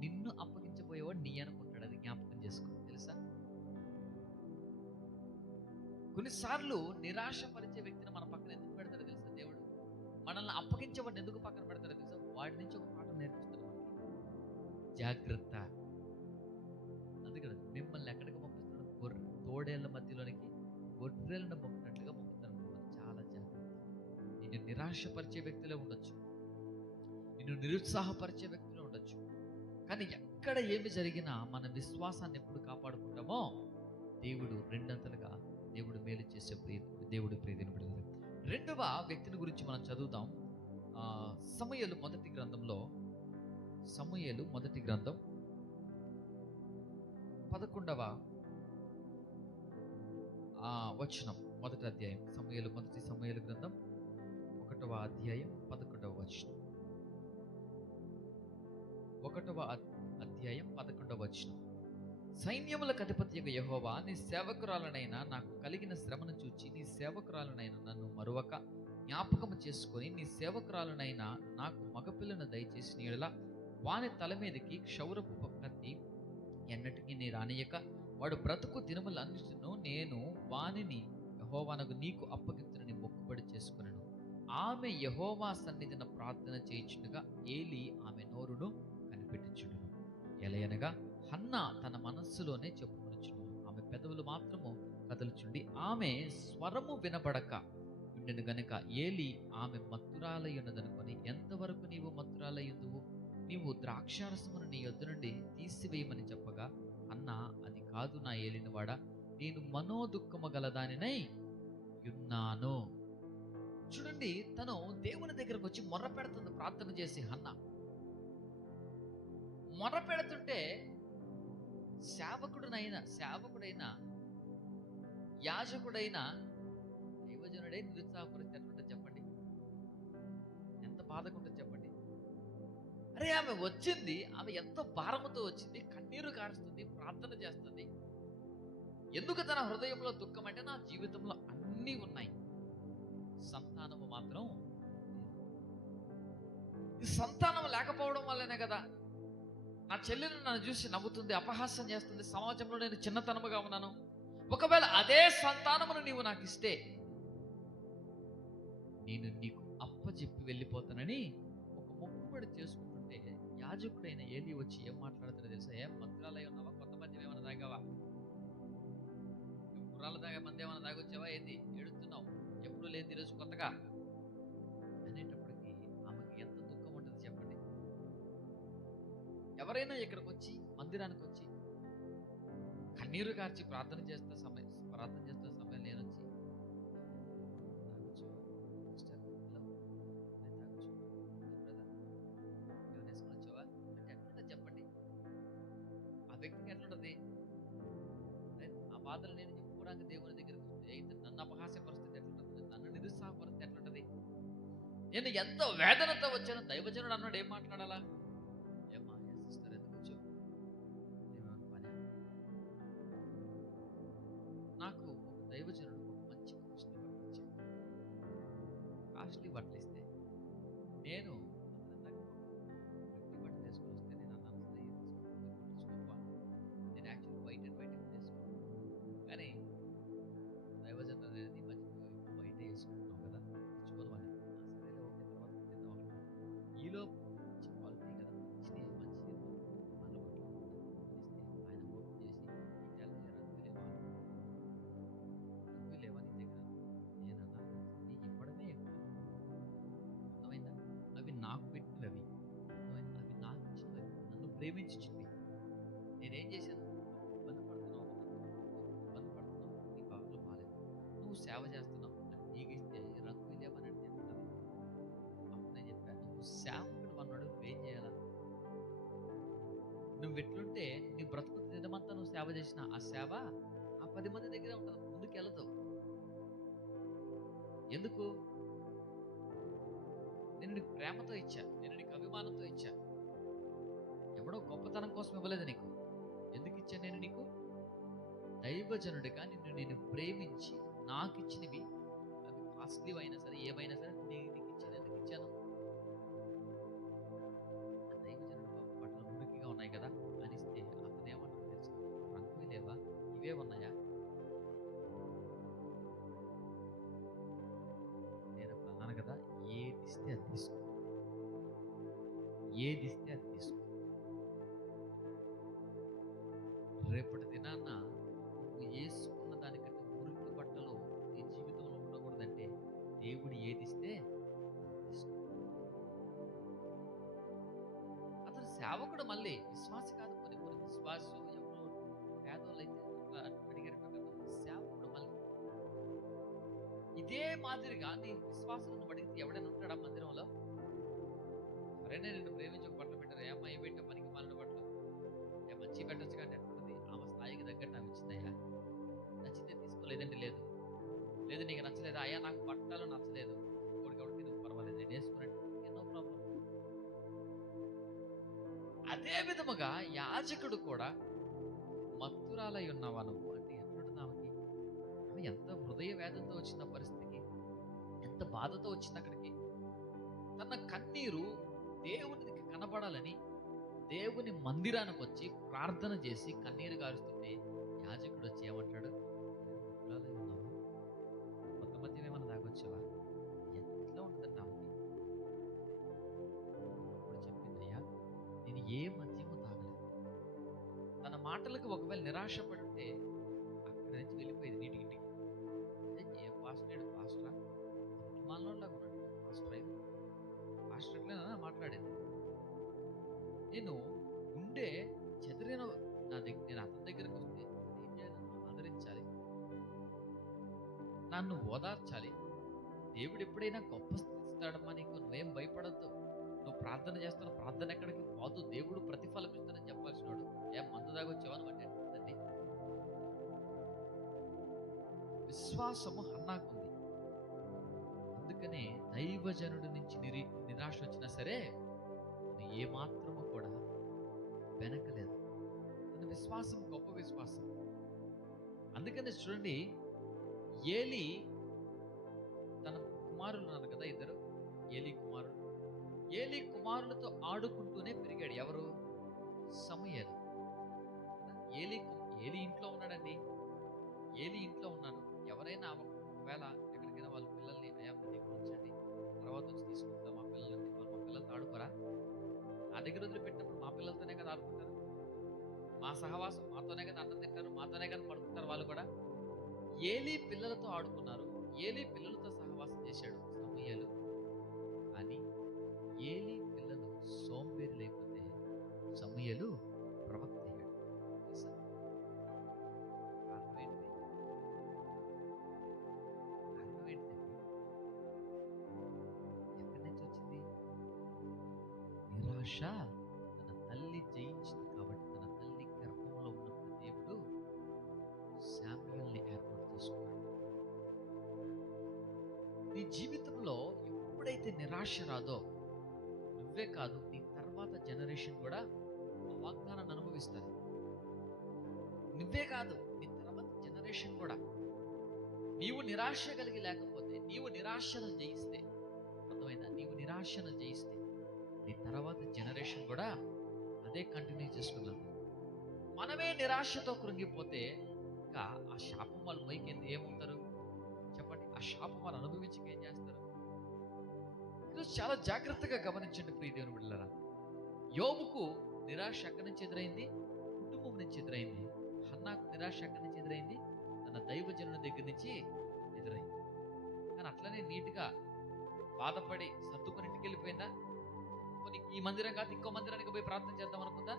నిన్ను అప్పగించబోయేవాడు నీ అనుకుంటాడు. అది జ్ఞాపకం చేసుకో. తెలుసా, కొన్నిసార్లు నిరాశపరిచే వ్యక్తిని మన పక్కన ఎందుకు పెడతాడు తెలుసా దేవుడు? మనల్ని అప్పగించేవాడిని ఎందుకు పక్కన పెడతాడో తెలుసా? వాడి నుంచి ఒక పాఠం నేర్పిస్తాడు మనకి. జాగ్రత్త. అందుకని మిమ్మల్ని ఎక్కడికి పంపిస్తున్నాడు? తోడేళ్ల మధ్యలోనికి గొర్రెలను పంపినట్లుగా పంపుతాడు. చాలా జాగ్రత్త. నిన్ను నిరాశపరిచే వ్యక్తిలో ఉండొచ్చు, నిన్ను నిరుత్సాహపరిచే వ్యక్తిలో ఉండొచ్చు. కానీ ఎక్కడ ఏమి జరిగినా మన విశ్వాసాన్ని ఎప్పుడు కాపాడుకుంటామో దేవుడు రెండంతలుగా దేవుడు మేలు చేసే దేవుడు ప్రియదిని బిడ్డలారా. రెండవ వ్యక్తిని గురించి మనం చదువుతాం. సమూయేలు మొదటి గ్రంథం 11వ వచనం, మొదటి అధ్యాయం. సమూయేలు గ్రంథం 1వ అధ్యాయం 11వ వచనం. 1వ అధ్యాయం 11వ వచనం. సైన్యములకు అధిపతియగు యెహోవా, నీ సేవకురాలనైనా నాకు కలిగిన శ్రమను చూచి నీ సేవకురాలనైనా నన్ను మరువక జ్ఞాపకము చేసుకొని నీ సేవకురాలనైనా నాకు మగపిల్లను దయచేసిన యెడల వాని తల మీదకి క్షౌరపు కత్తి ఎన్నటికీ నీ రానియక వాడు బ్రతుకు దినములన్నిటిను నేను వానిని యెహోవానగు నీకు అప్పగించునని మొక్కుబడి చేసుకున్నాను. ఆమె యెహోవా సన్నిధిన ప్రార్థన చేయించుండగా ఏలీ ఆమె నోరును కనిపెట్టుచుండును. ఎలయనగా హన్నా తన మనస్సులోనే చెప్పుకొనుచుండును, ఆమె పెదవులు మాత్రము కదలుచుండి ఆమె స్వరము వినబడక ఉండెను గనుక ఏలీ ఆమె మత్తురాలై ఉన్నదనుకొని, ఎంతవరకు నీవు మత్తురాలయ్యుందువు? నీవు ద్రాక్షారసమును నీ యొద్ద నుండి తీసివేయమని చెప్పగా, అన్నా అది కాదు నా ఏలినవాడా, నేను మనోదుఃఖము గలదానినై ఉన్నాను. చూడండి, తను దేవుని దగ్గరకు వచ్చి మొర్ర పెడుతుంది, ప్రార్థన చేసి. హన్నా మొర్ర పెడుతుంటే సేవకుడైన యాజకుడైన దైవజనుడే నిరుత్సాహపరిస్తే ఎట్లుంటుంది చెప్పండి? ఎంత బాధగా ఉంటుంది చెప్పండి. అరే, ఆమె వచ్చింది, ఆమె ఎంతో భారముతో వచ్చింది, కన్నీరు కారుస్తుంది, ప్రార్థన చేస్తుంది. ఎందుకు తన హృదయంలో దుఃఖం అంటే, నా జీవితంలో అన్నీ ఉన్నాయి, సంతానము మాత్రం. ఈ సంతానం లేకపోవడం వల్లనే కదా నా చెల్లెలు నన్ను చూసి నవ్వుతుంది, అపహాస్యం చేస్తుంది, సమాజంలో నేను చిన్నతనముగా ఉన్నాను. ఒకవేళ అదే సంతానమును నీవు నాకు ఇస్తే నేను నీకు అప్పచెప్పి వెళ్ళిపోతానని ఒక మొక్కుబడి చేసుకుంటుంటే, యాజకుడైన ఏలీ వచ్చి ఏం మాట్లాడుతాడో తెలుసా? ఏం మంత్రాలై ఉన్నావా? కొత్త మద్యం ఏమైనా తాగావా? గుర్రాల మంది ఏమైనా తాగొచ్చావా? ఏంది ఏడుస్తున్నావు? ఎప్పుడు లేదు ఈరోజు కొత్తగా అనేటప్పటికీ ఆమెకి ఎంత దుఃఖం ఉంటుంది చెప్పండి. ఎవరైనా ఇక్కడికి వచ్చి మందిరానికి వచ్చి కన్నీరు కార్చి ప్రార్థన చేస్తున్న సమయం నేను వచ్చి వచ్చావా అంటే ఎట్లుంటుంది చెప్పండి? ఆ వ్యక్తికి ఎట్లుంటది? ఆ బాధలు నేను చెప్పుకోవడానికి దేవుని దగ్గరికి వస్తే అయితే నన్ను అపహాస్యపరిస్థితి ఎట్లుంటుంది? నన్ను నిరుత్సాహపరిస్థితి ఎట్లుంటది? నేను ఎంతో వేదనతో వచ్చాను, దైవజనుడు అన్నాడు, ఏం మాట్లాడాలా? ఏమా సిస్టర్ ఎందుకు వచ్చావు? నాకు ఒక కాస్ట్లీ బట్టలు ఇస్తే నేను గట్టి బట్టలు వేసుకొని వస్తే నేను అన్నాను సరే కుట్టించుకోపా, నేను యాక్చువల్ వైట్ అండ్ వైట్ వేసుకున్నాను, కానీ దైవజన్ అనేది మంచి వైట్ వేసుకుంటున్నాం కదా తెచ్చుకొని వాళ్ళు సరేలే ఓకే తర్వాత కుట్టిద్దాం అక్కడ ఈలోపు మంచి క్వాలిటీ కదా మంచి మంచి వాళ్ళ బట్టలు ఇస్తే ఆయన ఓపెన్ చేసి ఈ తెల్ల రంగు లేవా నీ దగ్గర, నేనన్నా నీకు ఇవ్వడమే ఎక్కువ, అర్థమైందా, అవి నాకు పెట్టినవి, అర్థమైందా, అవి నాకు ఇచ్చినవి, నన్ను ప్రేమించింది. నేనేం చేశాను, ఇబ్బంది పడుతున్నావు ఇబ్బంది పడుతున్నావు, నీ బాధలు బాగాలేదు, నువ్వు సేవ చేస్తున్నావు అది నీకు ఇస్తే రంగు లేవని అంటే ఉంటుంది. అప్పుడు నేను చెప్పాను, నువ్వు సేవకుడు అన్నాడు, నువ్వేం చేయాలా, నువ్వు ఎట్లుంటే నీ బ్రతుకు దినమంతా నువ్వు సేవ చేసిన ఆ సేవ ఆ 10 మంది దగ్గరే ఉంటుంది, ముందుకు వెళ్ళదు. ఎందుకు, నేను నీకు ప్రేమతో ఇచ్చా, నేను నీకు అభిమానంతో ఇచ్చా, ఎవడో గొప్పతనం కోసం ఇవ్వలేదు నీకు. ఎందుకు ఇచ్చా నేను నీకు, దైవజనుడిగా నేను ప్రేమించి నాకు ఇచ్చినవి, అవి కాస్ట్లీ అయినా సరే ఏమైనా సరే నీకు ఇచ్చాను. ఎందుకు ఇచ్చాను, ఆ దైవజనుడు బట్టలు మురికిగా ఉన్నాయి కదా అనిస్తే అతను ఏమంటాడు తెలుసు, రంగు లేవా, ఇవే ఉన్నాయా, నేను అప్పుడు అన్నాను కదా, ఏది ఇస్తే అది తీసుకో, ఏది ఇస్తే అది తీసుకో. రేపటి దినాన్న నువ్వు వేసుకున్న దానికంటే మురికి బట్టలు నీ జీవితంలో ఉండకూడదంటే దేవుడు ఏది ఇస్తే అది తీసుకో. అతను సేవకుడు, మళ్ళీ విశ్వాసి కాదు, కొన్ని కొన్ని విశ్వాసు ఎవరో పేదోళ్ళు అయితే అడిగారు కదా, సేవకుడు మళ్ళీ ఇదే మాదిరిగా నీ విశ్వాసం అడిగితే ఎవడైనా ఉంటాడా మందిరంలో, ఎవరైనా నిన్ను ప్రేమించి ఒక బట్టలు పెట్టారు, ఏమా ఏ పెట్టా పనికి మాలిన బట్టలు, ఏ మంచి పెట్టచ్చు కానీ ఎట్లుంది, ఆమె స్థాయికి తగ్గట్టు నాకు ఇచ్చిందయ్యా, నచ్చితే తీసుకోలేదంటే లేదు, లేదు నీకు నచ్చలేదా, అయ్యా నాకు బట్టలు నచ్చలేదు, ఒకటికి నువ్వు పర్వాలేదు నేను వేసుకున్నట్టు నో ప్రాబ్లం. అదే విధముగా యాజకుడు కూడా మత్తురాలై ఉన్నావా నువ్వు అంటే ఎట్లుంటుంది ఆమె ఎంత హృదయ వేదంతో వచ్చిన పరిస్థితికి, ఎంత బాధతో వచ్చింది అక్కడికి, తన కన్నీరు దేవునికి కనబడాలని దేవుని మందిరానికి వచ్చి ప్రార్థన చేసి కన్నీరు గారుస్తుంటే యాజకుడు వచ్చి ఏమంటాడు, మత్తురాలై ఉన్నావా, కొత్త మద్యం ఏమన్నా తాగొచ్చావా, ఎట్లా ఉంటుందండి ఆమెకి. అప్పుడు చెప్పిందయ్యా నేను ఏ మద్యము తాగలేదు. తన మాటలకు ఒకవేళ నిరాశపడి ఉంటే అక్కడి నుంచి వెళ్ళిపోయేది నీటికి. ఏ పాస్టర్ పాస్టరా, మానవులాగా ఉన్నాడు పాస్టర్ అయితే, పాస్టర్ ఎట్లైనా మాట్లాడేది. నేను ఉండే చెదిరిన నా దగ్గర, నేను అతని దగ్గరికి వస్తే ఏం చేయాలి, నన్ను ఆదరించాలి, నన్ను ఓదార్చాలి. దేవుడు ఎప్పుడైనా గొప్ప స్థితి ఇస్తాడమ్మా నీకు, నువ్వేం భయపడద్దు, నువ్వు ప్రార్థన చేస్తున్న ప్రార్థన ఎక్కడికి పోదు, దేవుడు ప్రతిఫలం ఇస్తానని చెప్పాల్సినాడు. ఏం మందు దాగొచ్చావని అంటే అండి. విశ్వాసము హన్నాకుంది, అందుకనే దైవజనుడి నుంచి నిరాశ వచ్చినా సరే తను ఏ మాత్రము కూడా వెనకలేదు. తన విశ్వాసం గొప్ప విశ్వాసం. అందుకనే చూడండి, ఏలి తన కుమారులు ఉన్నారు కదా ఇద్దరు, ఏలి కుమారులతో ఆడుకుంటూనే పెరిగాడు. ఎవరు, సమూయేలు. ఏలి ఇంట్లో ఉన్నాడండి, ఏలి ఇంట్లో ఉన్నాడు. ఎవరైనా ఒకవేళ ఎక్కడికైనా వాళ్ళ పిల్లల్ని అయ్యా మీ దగ్గర ఉంచండి, తర్వాత వచ్చి తీసుకుంటాం మా పిల్లలని, వాళ్ళు మా పిల్లలతో ఆడుకోరా, నా దగ్గర వదిలిపెట్టినప్పుడు మా పిల్లలతోనే కదా ఆడుకుంటారు, మా సహవాసం మాతోనే కదా అన్నం తింటారు, మాతోనే కదా పడుకుంటారు వాళ్ళు కూడా. ఏలి పిల్లలతో ఆడుకున్నారు, ఏలి పిల్లలతో సహవాసం చేశాడు సమూయేలు. కానీ ఏలి పిల్లలు సోంబేరి లేకపోతే సమూయేలు ప్రవక్త అయ్యాడు. ఎక్కడి నుంచి వచ్చింది నిరాశ? తన తల్లి జయించింది కాబట్టి, తన తల్లి గర్భంలో ఉన్నప్పుడు దేవుడు శామ్యూల్ని ఏర్పాటు చేసుకున్నాడు. నీ జీవితంలో ఎప్పుడైతే నిరాశ రాదో, నువ్వే కాదు నీ తర్వాత జనరేషన్ కూడా ఆ వాగ్దానాన్ని అనుభవిస్తుంది. నువ్వే కాదు నీ తర్వాత జనరేషన్ కూడా. నీవు నిరాశ కలిగి లేకపోతే, నీవు నిరాశను జయిస్తే, అర్థమైందా? నీవు నిరాశను జయిస్తే నీ తర్వాత జనరేషన్ కూడా అదే కంటిన్యూ చేసుకుందాం. మనమే నిరాశతో కృంగిపోతే ఇంకా ఆ శాపం వాళ్ళు పైకి ఏమవుతారు చెప్పండి? ఆ శాపం వాళ్ళు అనుభవించక ఏం చేస్తారు? ఈరోజు చాలా జాగ్రత్తగా గమనించండి ప్రియ దేవుని బిడ్డలారా. యోబుకు నిరాశ ఎక్కడి నుంచి ఎదురైంది? కుటుంబం నుంచి ఎదురైంది. హన్నాకు నిరాశ ఎక్కడి నుంచి ఎదురైంది? తన దైవజనుల దగ్గర నుంచి ఎదురైంది. కానీ అట్లనే నీట్గా బాధపడి సర్దుకొని ఇంటికి వెళ్ళిపోయిందా? కొన్ని ఈ మందిరం కాదు ఇంకో మందిరానికి పోయి ప్రార్థన చేద్దాం అనుకుందా?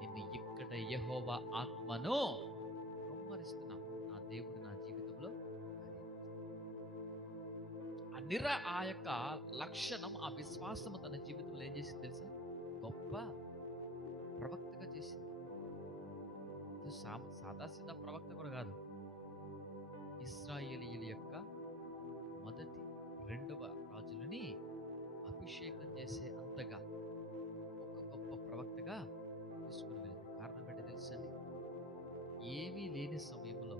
నిన్ను ఇక్కడ యెహోవా ఆత్మను కుమ్మరిస్తున్నా, నా దేవుడు నా జీవితంలో ఆ యొక్క లక్షణం, ఆ విశ్వాసము తన జీవితంలో ఏం చేసింది తెలుసా? గొప్ప ప్రవక్తగా చేసింది. సాదాసీదా ప్రవక్త కూడా కాదు. ఇశ్రాయేలీయుల యొక్క మొదటి 2వ రాజులని అభిషేకం చేసే అంతగా ఒక గొప్ప ప్రవక్తగా తీసుకుని వెళ్ళింది. కారణం ఏంటో తెలుసండి? ఏమీ లేని సమయంలో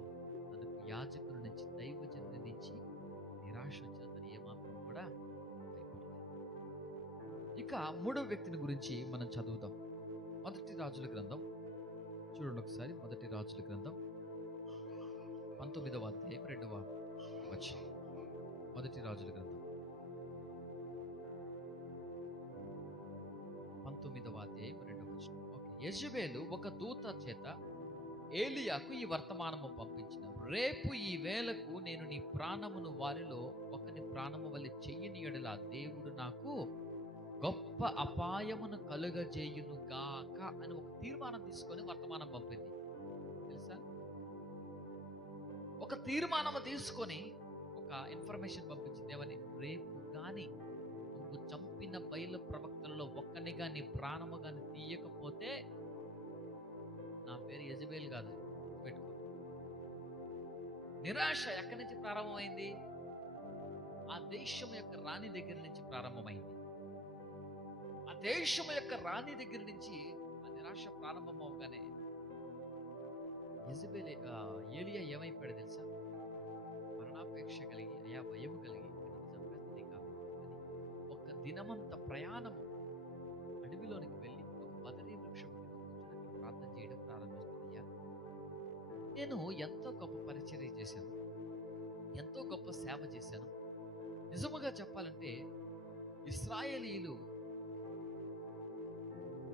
తనకు యాజకుల నుంచి దైవజనుల నుంచి నిరాశ వచ్చిన తను ఏమాత్రం కూడా భయపడలేదు. ఇక 3వ వ్యక్తిని గురించి మనం చదువుదాం. మొదటి రాజుల గ్రంథం చూడండి ఒకసారి. మొదటి రాజుల గ్రంథం 19వ అధ్యాయం 2వ వచనం. మొదటి రాజుల గ్రంథం 19వ అధ్యాయం 2వ వచనం. ఓకే. యెజబెలు ఒక దూత చేత ఏలియాకు ఈ వర్తమానము పంపించిన, రేపు ఈ వేళకు నేను నీ ప్రాణమును వారిలో ఒకని ప్రాణము వల్ల చెయ్యని ఎడల దేవుడు నాకు గొప్ప అపాయమును కలుగజేయును గాక అని ఒక తీర్మానం తీసుకొని వర్తమానం పంపింది. తెలుసా? ఒక తీర్మానం తీసుకొని ఒక ఇన్ఫర్మేషన్ పంపించింది. ఏమని? రేపు గాని నువ్వు చంపిన బయలు ప్రవక్తలలో ఒక్కని గాని ప్రాణము గాని తీయకపోతే నా పేరు యెజబెల్ కాదు, పెట్టుకో. నిరాశ ఎక్కడి నుంచి ప్రారంభమైంది? ఆ దేశం యొక్క రాణి దగ్గర నుంచి ప్రారంభమైంది. ఆ దేశం యొక్క రాణి దగ్గర నుంచి ఆ నిరాశ ప్రారంభం అవగానే ఏలియా ఏమైపోయాడు తెలుసా? మరణాపేక్ష కలిగి, అయా భయం కలిగి చంపేస్తుంది కాబట్టి ఒక దినమంత ప్రయాణము అడవిలోనికి వెళ్ళి ఒక బదరీ వృక్షం ప్రార్థన చేయడం ప్రారంభిస్తుందయ్యా, నేను ఎంతో గొప్ప పరిచర్య చేశాను, ఎంతో గొప్ప సేవ చేశాను. నిజముగా చెప్పాలంటే ఇశ్రాయేలీయులు,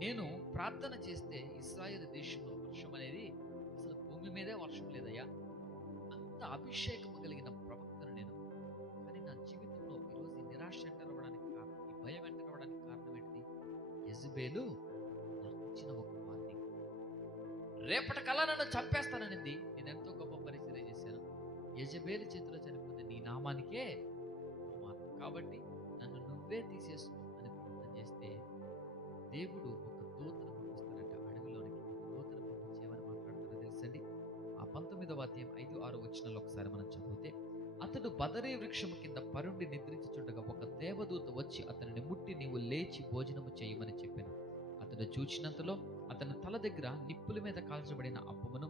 నేను ప్రార్థన చేస్తే ఇశ్రాయేల్ దేశంలో వర్షం అనేది అసలు భూమి మీదే వర్షం లేదయ్యా, అంత అభిషేకము కలిగిన ప్రవక్తను నేను. కానీ నా జీవితంలో ఈరోజు ఈ నిరాశ ఎంటరవడానికి కారణం, ఈ భయం ఎంటరవడానికి కారణం ఏంటి? యెజబెలు నాకు ఇచ్చిన ఒక వార్నింగ్. రేపటి కల్లా నన్ను చంపేస్తాననింది. నేను ఎంతో గొప్ప పరిచర్య చేశాను, యెజబెలు చేతిలో చనిపోతే నీ నామానికే అవమానం, కాబట్టి నన్ను నువ్వే తీసేసుకో అని ప్రార్థన చేస్తే దేవుడు ఒక దూతను పంపిస్తారంట అడవిలోనికి. దూతను పంపించి ఏమని మాట్లాడతారో తెలుసండి? ఆ 19వ అధ్యాయం 5-6 వచనాల్లో ఒకసారి మనం చదివితే, అతడు బదరీ వృక్షము కింద పరుండి నిద్రించుచుండగా ఒక దేవదూత వచ్చి అతనిని ముట్టి నీవు లేచి భోజనము చేయమని చెప్పాను. అతడు చూచినంతలో అతని తల దగ్గర నిప్పుల మీద కాల్చబడిన అప్పమును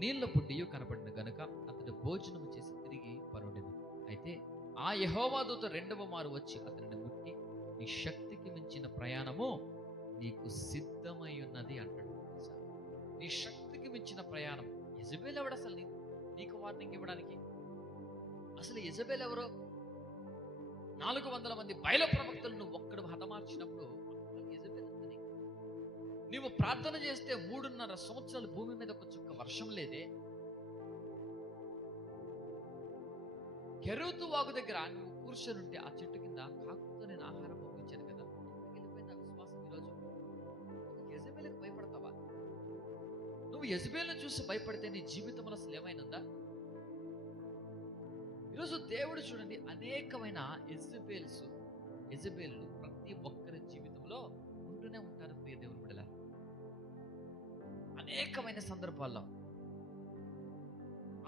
నీళ్ల బుడ్డియు కనపడిన గనుక అతడు భోజనము చేసి తిరిగి పరుండెను. అయితే ఆ యెహోవా దూత 2వ మారు వచ్చి అతనిని ముట్టి, నీ శక్తికి మించిన ప్రయాణము నీకు సిద్ధమై ఉన్నది అంటాడు. నీ శక్తికి మించిన ప్రయాణం. యెజబెల్ ఎవడు అసలు నీకు వార్నింగ్ ఇవ్వడానికి? అసలు యెజబెల్ ఎవరో? 400 మంది బయలు ప్రవక్తలు నువ్వు ఒక్కడు హతమార్చినప్పుడు యెజబెల్ అంతని. నువ్వు ప్రార్థన చేస్తే 3.5 సంవత్సరాలు భూమి మీద ఒక చుక్క వర్షం లేదే. కెరూతు వాగు దగ్గర నువ్వు కూర్చొని ఉంటే ఆ చెట్టు కింద కాకుతో నేను ఆహారం పంపించాను కదా, వెళ్ళిపోయింది ఆ విశ్వాసం. ఈరోజు యెజబెలుకు భయపడతావా? నువ్వు యెజబెలును చూసి భయపడితే నీ జీవితంలో అసలు ఏమైనా ఉందా? ఈరోజు దేవుడు చూడండి, అనేకమైన యెజబెలు ప్రతి ఒక్కరి జీవితంలో ఉంటూనే ఉంటారు ప్రియ దేవుని బిడ్డలారా. అనేకమైన సందర్భాల్లో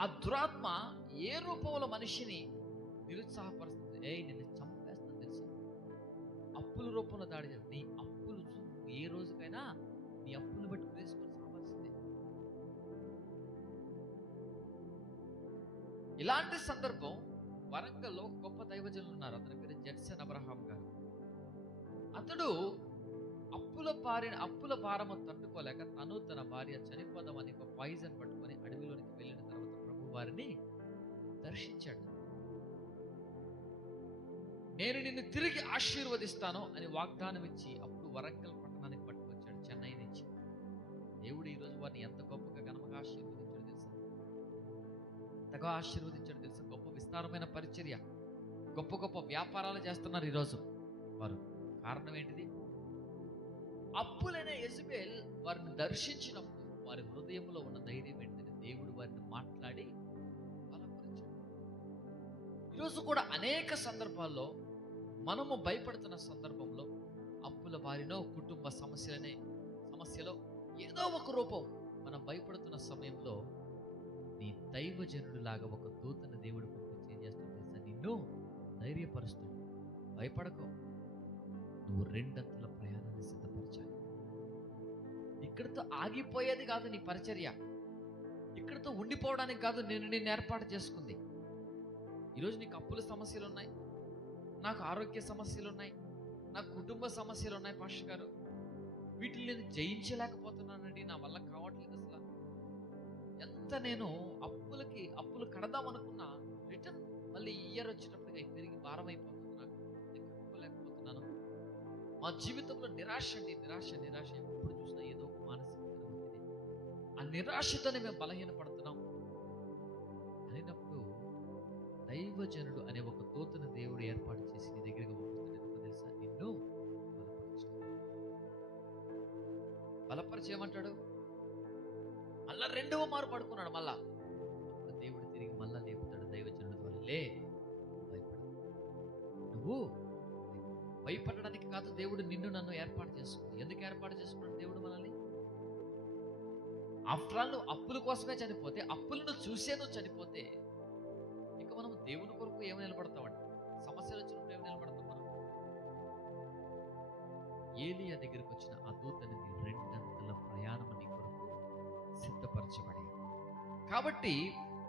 ఆ దురాత్మ ఏ రూపంలో మనిషిని నిరుత్సాహపరుస్తుంది. నిన్ను చంపేస్తుంది తెలుసు. అప్పుల రూపంలో దాడి చేస్తుంది. నీ అప్పులు ఏ రోజుకైనా నీ అప్పులు బట్టి వేసుకొని సావాల్సిందే. ఇలాంటి సందర్భం వరంగల్లో గొప్ప దైవజనులు ఉన్నారు. అతని పేరు జడ్సన్ అబ్రహాం గారు. అతడు అప్పుల భారము తట్టుకోలేక తను తన భార్య చనిపోదామని ఒక పాయిజన్ పట్టుకొని అడవిలోనికి వెళ్ళిన తర్వాత ప్రభు వారిని దర్శించాడు. నేను నిన్ను తిరిగి ఆశీర్వదిస్తాను అని వాగ్దానం ఇచ్చి అప్పుడు వరంగల్ పట్టణానికి పట్టుకొచ్చాడు, చెన్నై నుంచి. దేవుడు ఈరోజు వారిని ఎంత గొప్పగా ఘనంగా ఆశీర్వదించాడు తెలుసా? ఎంతగా ఆశీర్వదించాడు తెలుసా? గొప్ప విస్తారమైన పరిచర్య, గొప్ప గొప్ప వ్యాపారాలు చేస్తున్నారు ఈరోజు వారు. కారణం ఏంటిది? అప్పులైన యెజబెల్ వారిని దర్శించినప్పుడు వారి హృదయంలో ఉన్న ధైర్యం ఏంటంటే దేవుడు వారిని మాట్లాడి బలపరిచాడు. ఈరోజు కూడా అనేక సందర్భాల్లో మనము భయపడుతున్న సందర్భంలో అప్పుల బారినో కుటుంబ సమస్యలో ఏదో ఒక రూపం మనం భయపడుతున్న సమయంలో నీ దైవజనుడు లాగా ఒక దూతను దేవుడు పంపించి ఏం చేస్తాడు తెలుసా? నిన్ను ధైర్యపరుస్తాడు. భయపడకు, నువ్వు రెండంతల ప్రయాణాన్ని సిద్ధపరచాలి. ఇక్కడితో ఆగిపోయేది కాదు నీ పరిచర్య, ఇక్కడితో ఉండిపోవడానికి కాదు నిన్ను ఏర్పాటు చేసుకుంది. ఈరోజు నీకు అప్పుల సమస్యలు ఉన్నాయి, నాకు ఆరోగ్య సమస్యలు ఉన్నాయి, నాకు కుటుంబ సమస్యలు ఉన్నాయి పాస్టర్ గారు, వీటిని నేను జయించలేకపోతున్నానండి, నా వల్ల కావట్లేదు. అసలు ఎంత నేను అప్పులు కడదాం అనుకున్నా రిటర్న్ మళ్ళీ ఇయర్ వచ్చేటప్పటికి పెరిగి భారం అయిపోతుంది, నాకు నేను కట్టుకోలేకపోతున్నాను. మా జీవితంలో నిరాశ ఎప్పుడు చూసినా ఏదో ఒక మానసిక ఉంటుంది. ఆ నిరాశతోనే మేము బలహీనపడుతున్నాం అనినప్పుడు దైవజనుడు అనే ఒక దూతను దేవుడు ఏర్పాటు చేసి నీ దగ్గరికి పంపిస్తాడు. ఎందుకు తెలుసా? నిన్ను బలపరిచేయమంటాడు. మళ్ళా రెండవ మారు పడుకున్నాడు. మళ్ళా అప్పుడు దేవుడు తిరిగి మళ్ళా లేపుతాడు దైవజనుడు ద్వారా. లే, భయపడు. నువ్వు భయపడడానికి కాదు దేవుడు నిన్ను నన్ను ఏర్పాటు చేసుకుంది. ఎందుకు ఏర్పాటు చేసుకున్నాడు దేవుడు మనల్ని? ఆఫ్టర్ ఆల్ నువ్వు అప్పుల కోసమే చనిపోతే, అప్పులను చూసే నువ్వు చనిపోతే ఇక మనం దేవుని కొరకు ఏమి నిలబడతామండి? సమస్యలు వచ్చినప్పుడు ఏమి నిలబడతాం మనం? ఏలియా దగ్గరికి వచ్చిన ఆ దూతని రెండంతల ప్రయాణం నీ కొరకు సిద్ధపరచబడి. కాబట్టి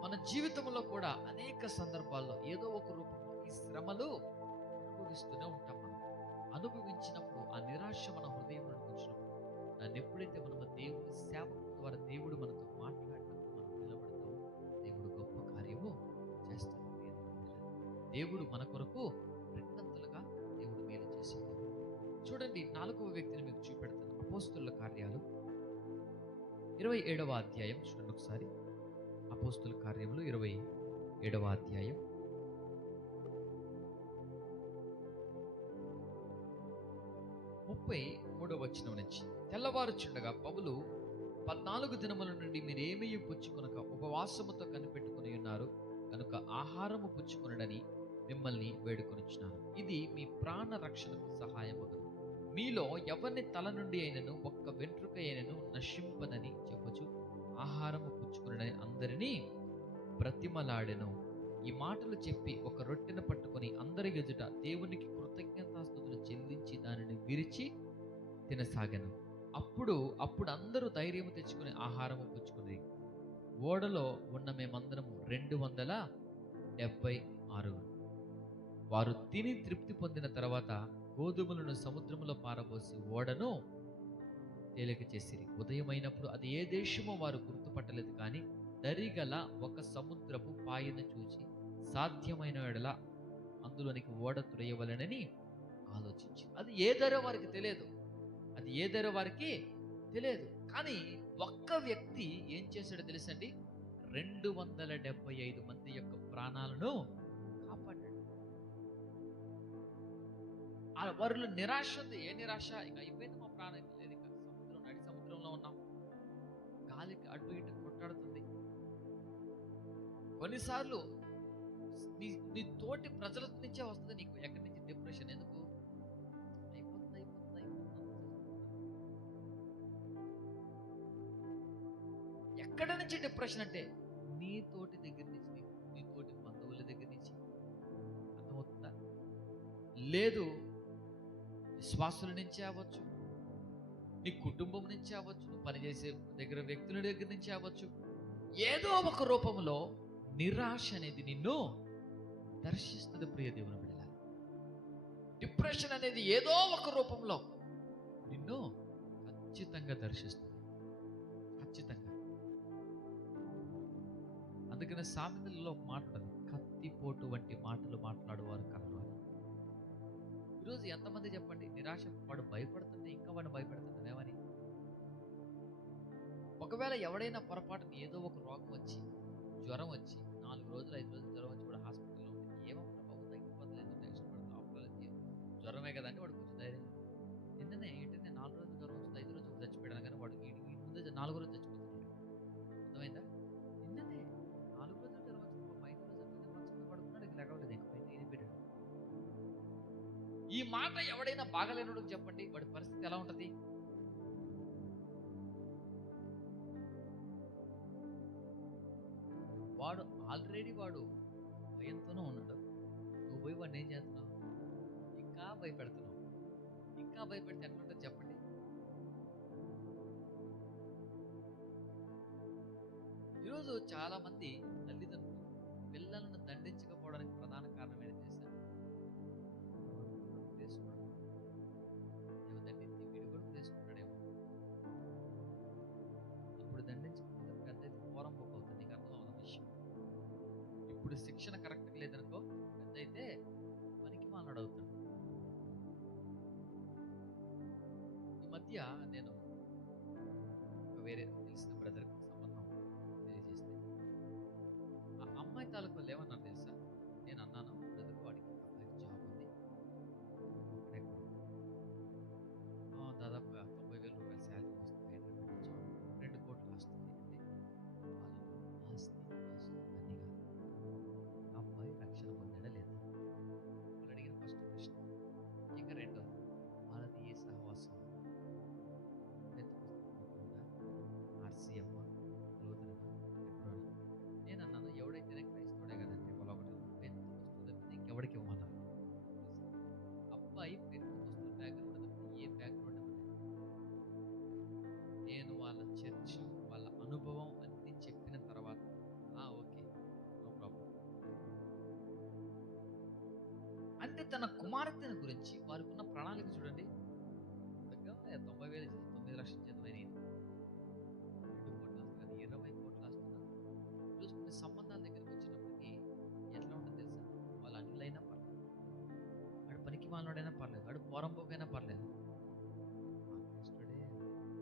మన జీవితంలో కూడా అనేక సందర్భాల్లో ఏదో ఒక రూపంలో ఈ శ్రమలు అనుభవిస్తూనే ఉంటాం. మనం అనుభవించినప్పుడు ఆ నిరాశ మన హృదయంలో వచ్చినప్పుడు దాన్ని ఎప్పుడైతే మనము దేవుని సేవకు ద్వారా దేవుడు మనతో మాట్లాడినప్పుడు మనం నిలబడతాము, దేవుడు గొప్ప కార్యము చేస్తాడు. దేవుడు మన కొరకు రెండంతలుగా దేవుడు మేలు చేసేది. చూడండి, 4వ వ్యక్తిని మీకు చూపెడతాను. అపోస్తుల కార్యాలు 27వ అధ్యాయం చూడండి ఒకసారి. అపోస్తుల కార్యములు 27వ అధ్యాయం 33వ వచనం నుంచి. తెల్లవారుచుండగా పౌలు 14 దినముల నుండి మీరేమీ పుచ్చుకొనక ఉపవాసముతో కనిపెట్టుకుని ఉన్నారు కనుక ఆహారము పుచ్చుకొనడని మిమ్మల్ని వేడుకొనిచున్నాను. ఇది మీ ప్రాణ రక్షణకు సహాయమగును. మీలో ఎవరిని తల నుండి అయినను ఒక్క వెంట్రుక అయినను నశింపదని చెప్పుచు ఆహారము పుచ్చుకొనడని అందరినీ బ్రతిమలాడెను. ఈ మాటలు చెప్పి ఒక రొట్టెను పట్టుకొని అందరి ఎదుట దేవునికి కృతజ్ఞతాస్తుతులు చెల్లించి దానిని విరిచి తినసాగాను. అప్పుడు అందరూ ధైర్యము తెచ్చుకుని ఆహారము పుచ్చుకుని ఓడలో ఉన్న మేమందరము 276. వారు తిని తృప్తి పొందిన తర్వాత గోధుమలను సముద్రములో పారబోసి ఓడను తేలిక చేసిరి. ఉదయమైనప్పుడు అది ఏ దేశమో వారు గుర్తుపట్టలేదు, కానీ దరిగల ఒక సముద్రపు పాయను చూచి సాధ్యమైన ఎడల అందులోనికి ఓడ తురయవలనని ఆలోచించి. అది ఏ ధర వారికి తెలియదు, కానీ ఒక్క వ్యక్తి ఏం చేశాడో తెలుసండి? 275 మంది యొక్క ప్రాణాలను కాపాడాడు. వారిలో నిరాశ ఉంది. ఏ నిరాశ? ఇక అయిపోయింది, మా ప్రాణం లేదు, ఇక సముద్రంలో ఉన్నాం, గాలికి అటు ఇటు కొట్టాడుతుంది. కొన్నిసార్లు నీ తోటి ప్రజల నుంచే వస్తుంది నీకు. ఎక్కడి నుంచి? డిప్రెషన్. ఎందుకు? అయిపోతుంది. ఎక్కడి నుంచి డిప్రెషన్ అంటే నీ తోటి దగ్గర నుంచి, నీ తోటి బంధువుల దగ్గర నుంచి. అర్థమవుతుందా? లేదు, విశ్వాసుల నుంచే అవ్వచ్చు, నీ కుటుంబం నుంచి అవ్వచ్చు, నువ్వు పనిచేసే దగ్గర వ్యక్తుల దగ్గర నుంచి అవ్వచ్చు. ఏదో ఒక రూపంలో నిరాశ అనేది నిన్ను దర్శిస్తుంది ప్రియ దేవుని బిడ్డలారా. డిప్రెషన్ అనేది ఏదో ఒక రూపంలో నిన్ను ఖచ్చితంగా దర్శిస్తుంది, ఖచ్చితంగా. అందుకనే సామెతలలో ఒక మాట ఉంటుంది, కత్తిపోటు వంటి మాటలు మాట్లాడువారు కలరు అని. ఈరోజు ఎంతమంది చెప్పండి, నిరాశ వాడు భయపడుతుంటే ఇంకా వాడిని భయపెడుతుంది ఏమని? ఒకవేళ ఎవడైనా పొరపాటున ఏదో ఒక రోగం వచ్చి, జ్వరం వచ్చి 4 రోజులు 5 రోజులు జ్వరం వచ్చి కూడా హాస్పిటల్లో ఉంటే ఏమన్నా బాబు తగ్గిపోతలేదు, టెన్షన్ పడుతుంది, ఆపలేదు, జ్వరమే కదా అని వాడు కొంచెం ధైర్యం. నిన్ననే ఏంటంటే 4 రోజులు జ్వరం వస్తుంది, 5 రోజులు చచ్చిపోయాడు కానీ వాడు ఈ ముందే 4 రోజులు చచ్చిపోతున్నాడు. అర్థమైందా? నిన్ననే 4 రోజులు జ్వరం వచ్చింది, 5 రోజులు మంచంలో పడుకున్నాడు, ఇక లేకలేదు, ఇంకా ఇది పెట్టాడు. ఈ మాట ఎవడైనా బాగలేనుడికి చెప్పండి, వాడి పరిస్థితి ఎలా ఉంటుంది? వాడు ఆల్రెడీ భయంతోనే ఉన్నాడు. నువ్వు పోయి వాడిని ఏం చేస్తున్నావు? ఇంకా భయపెడుతున్నావు. ఇంకా భయపెడితే ఎట్లుంటుంది చెప్పండి? ఈరోజు చాలా మంది తల్లిదండ్రులు పిల్లలను దండించకపోవడానికి ప్రధాన కారణం ఏంటి తెలుసా? ఏమో దండించి వీడు కూడా చేసుకుంటాడేమో. ఇప్పుడు దండించకపోతే పెద్ద అయితే పోరం పోతుంది. నీకు అర్థం అవుతున్న విషయం. ఇప్పుడు శిక్షణ కరెక్ట్గా లేదనుకో, పెద్ద అయితే పనికి మాలడు అవుతాడు. ఈ మధ్య నేను ఒక వేరే తెలిసిన బ్రదర్కి సంబంధం తెలియజేస్తే ఆ అమ్మాయి తాలూకు వాళ్ళు ఏమన్నారు తెలుసా? నేను అన్నాను, బ్రదర్ వాడికి జాబ్ ఉంది, దాదాపుగా 90,000 రూపాయల శాలరీ వస్తుంది, జాబ్ 2 కోట్లు వస్తుంది అంటే వాళ్ళ ఆస్తి అన్నీ కాదు, అబ్బాయి రక్షణ పొందాడా లేదా? వాళ్ళు అడిగిన ఫస్ట్ ప్రశ్న. ఇంకా రెండోది, వాళ్ళది ఏ సహవాసం? ఆర్సీఎమ్మ, లూథరనా, ఎప్పుడోనా? నేను అన్నాను, ఎవడైతేనే క్రైస్తవుడే కదంటే వాళ్ళు ఒకటి పెంతెకొస్తు తప్పితే ఇంకెవడికి ఇవ్వమన్నారు. అబ్బాయి పెంతెకొస్తు బ్యాక్గ్రౌండ్ తప్పితే ఏ బ్యాక్గ్రౌండ్ ఇవ్వలేదు. నేను వాళ్ళ చర్చ్, వాళ్ళ అనుభవం అన్నీ చెప్పిన తర్వాత ఓకే, నో ప్రాబ్లం అంటే తన కుమార్తెను గురించి వారికి ఉన్న ప్రణాళిక చూడండి. 90,000 9 లక్షల జీతమైన 2 కోట్ల ఆస్తి, 20 కోట్ల ఆస్తున్నా. ఈరోజు కొన్ని సంబంధాల దగ్గరికి వచ్చినప్పటికీ ఎట్లా ఉంటుంది తెలుసా? వాళ్ళు అన్యులైనా పర్లేదు, వాడు పనికి మాలినోడైనా పర్లేదు, వాడు పోరంపోకైనా పర్లేదు, మా క్రైస్తుడే బాగా అడ్డుకుంటాడు.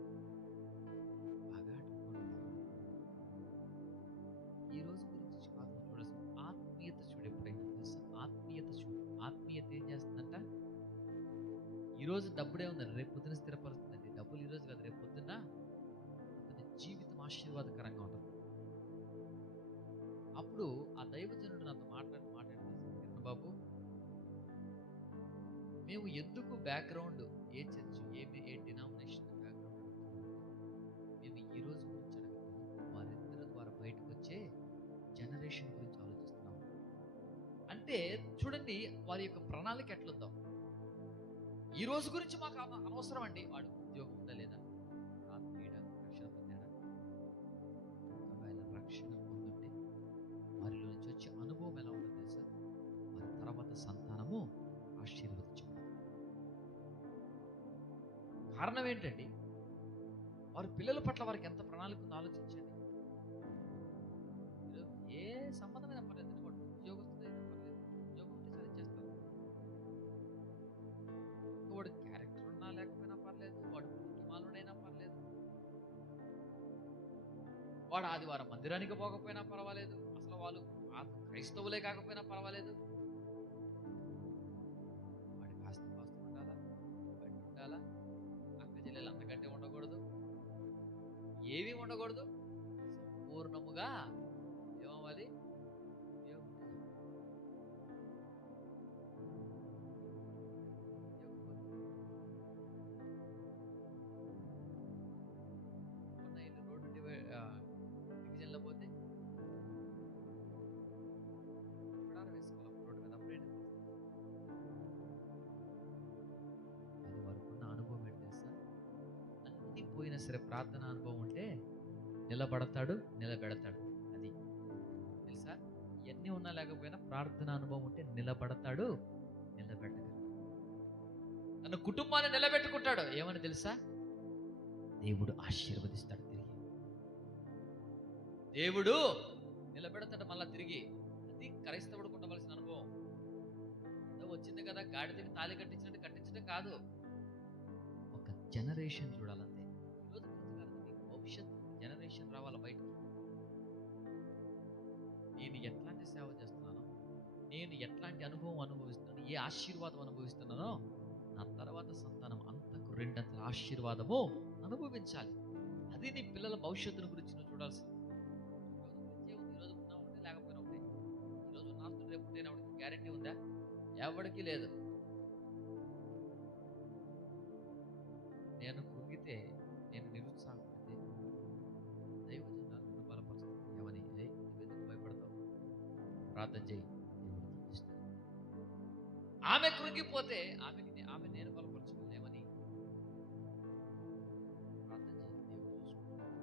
ఈ రోజు గురించి కాదు చూడాల్సిన ఆత్మీయత చూడు. ఎప్పుడైనా తెలుసా? ఆత్మీయత చూడు. ఆత్మీయత ఏం చేస్తుందంట? ఈరోజు డబ్బుడే ఉందండి, రేపు పొద్దున స్థిరపరుస్తుందండి. డబ్బులు ఈరోజు కాదు, రేపు పొద్దున్న అతని జీవితం ఆశీర్వాదకరంగా ఉంటుంది. అప్పుడు ఆ దైవజనుడు నాతో మాట్లాడి బాబు, మేము ఎందుకు బ్యాక్గ్రౌండ్, ఏ చర్చ్, ఏ డినామినేషన్ బ్యాక్గ్రౌండ్ మేము ఈ రోజు గురించి అడగదు, వారిద్దరి ద్వారా బయటకు వచ్చే జనరేషన్ గురించి ఆలోచిస్తున్నాం. అంటే చూడండి వారి యొక్క ప్రణాళిక ఎట్లుందో. ఈ రోజు గురించి మాకు అనవసరం అండి, వాడు ఉద్యోగం ఉందా లేదా, ఆత్మీయుడా, రక్షణ పొందాడా. ఒకవేళ రక్షణ పొందుంటే వారిలో నుంచి వచ్చే అనుభవం ఎలా ఉందో తెలుసా? వారి తర్వాత సంతానము ఆశీర్వదించబడింది. కారణం ఏంటండి? వారి పిల్లల పట్ల వారికి ఎంత ప్రణాళిక ఉందో ఆలోచించండి. ఏ సంబంధమైనా పర్లేదు, వాడు ఉద్యోగస్తుడైనా పర్లేదు, ఉద్యోగం ఉంటే చదివించేస్తారు. వాడు క్యారెక్టర్ ఉన్నా లేకపోయినా పర్లేదు, వాడు మానవుడైనా పర్లేదు, వాడు ఆదివారం మందిరానికి పోకపోయినా పర్వాలేదు, అసలు వాళ్ళు క్రైస్తవులే కాకపోయినా పర్వాలేదు, వాడికి ఆస్తి పాస్తులు ఉండాలా, బయట ఉండాలా, అక్క చెల్లెలు అంతకంటే ఉండకూడదు, ఏవి ఉండకూడదు, సంపూర్ణముగా ఏమవ్వాలి? రోడ్డు డివిజన్లో పోతే వేసుకోవాలి రోడ్డు మీద, అప్పుడే అది వరకున్న అనుభవం ఏంటి తెలుసా? అన్ని పోయినా సరే ప్రార్థన అనుభవం ఉంటే నిలబడతాడు, నిలబెడతాడు. అది తెలుసా? ఇవన్నీ అన్నీ ఉన్నా లేకపోయినా ప్రార్థన అనుభవం ఉంటే నిలబడతాడు, నిలబెట్టగలడు. తన కుటుంబాన్ని నిలబెట్టుకుంటాడు. ఏమని తెలుసా? దేవుడు ఆశీర్వదిస్తాడు తిరిగి. దేవుడు నిలబెడతాడు మళ్ళా తిరిగి. అది క్రైస్తవుడికి ఉండవలసిన అనుభవం. వచ్చింది కదా గాడిదకి తాళి కట్టించినట్టు కట్టించడం కాదు. ఒక జనరేషన్ చూడాలంతే. ఈరోజు భవిష్యత్తు జనరేషన్ రావాల బయటకు. నేను ఎట్లాంటి సేవ చేస్తున్నానో, నేను ఎట్లాంటి అనుభవం అనుభవిస్తున్నాను, ఏ ఆశీర్వాదం అనుభవిస్తున్నానో, నా తర్వాత సంతానం అంతకు రెండంతల ఆశీర్వాదము అనుభవించాలి. అది నీ పిల్లల భవిష్యత్తును గురించి నువ్వు చూడాల్సింది. ఈరోజు ఉన్నా ఉంటే లేకపోయినా ఉంటే, ఈరోజు నాస్తులు రేపు ఉంటేనే గ్యారెంటీ ఉందా? ఎవరికి లేదు. నేను కృంగితే, నేను నిరుత్సాహపడితే దైవజనులు నన్ను బలపరుస్తాను. ఏమని? నువ్వెందుకు భయపడతావు? ప్రార్థన చేయి, దేవుడు తప్పిస్తాడు. ఆమె కృంగిపోతే ఆమె నేను బలపరచుకున్నాను. ఏమని? ప్రార్థన చేయి, దేవుడు చూసుకుంటాడు.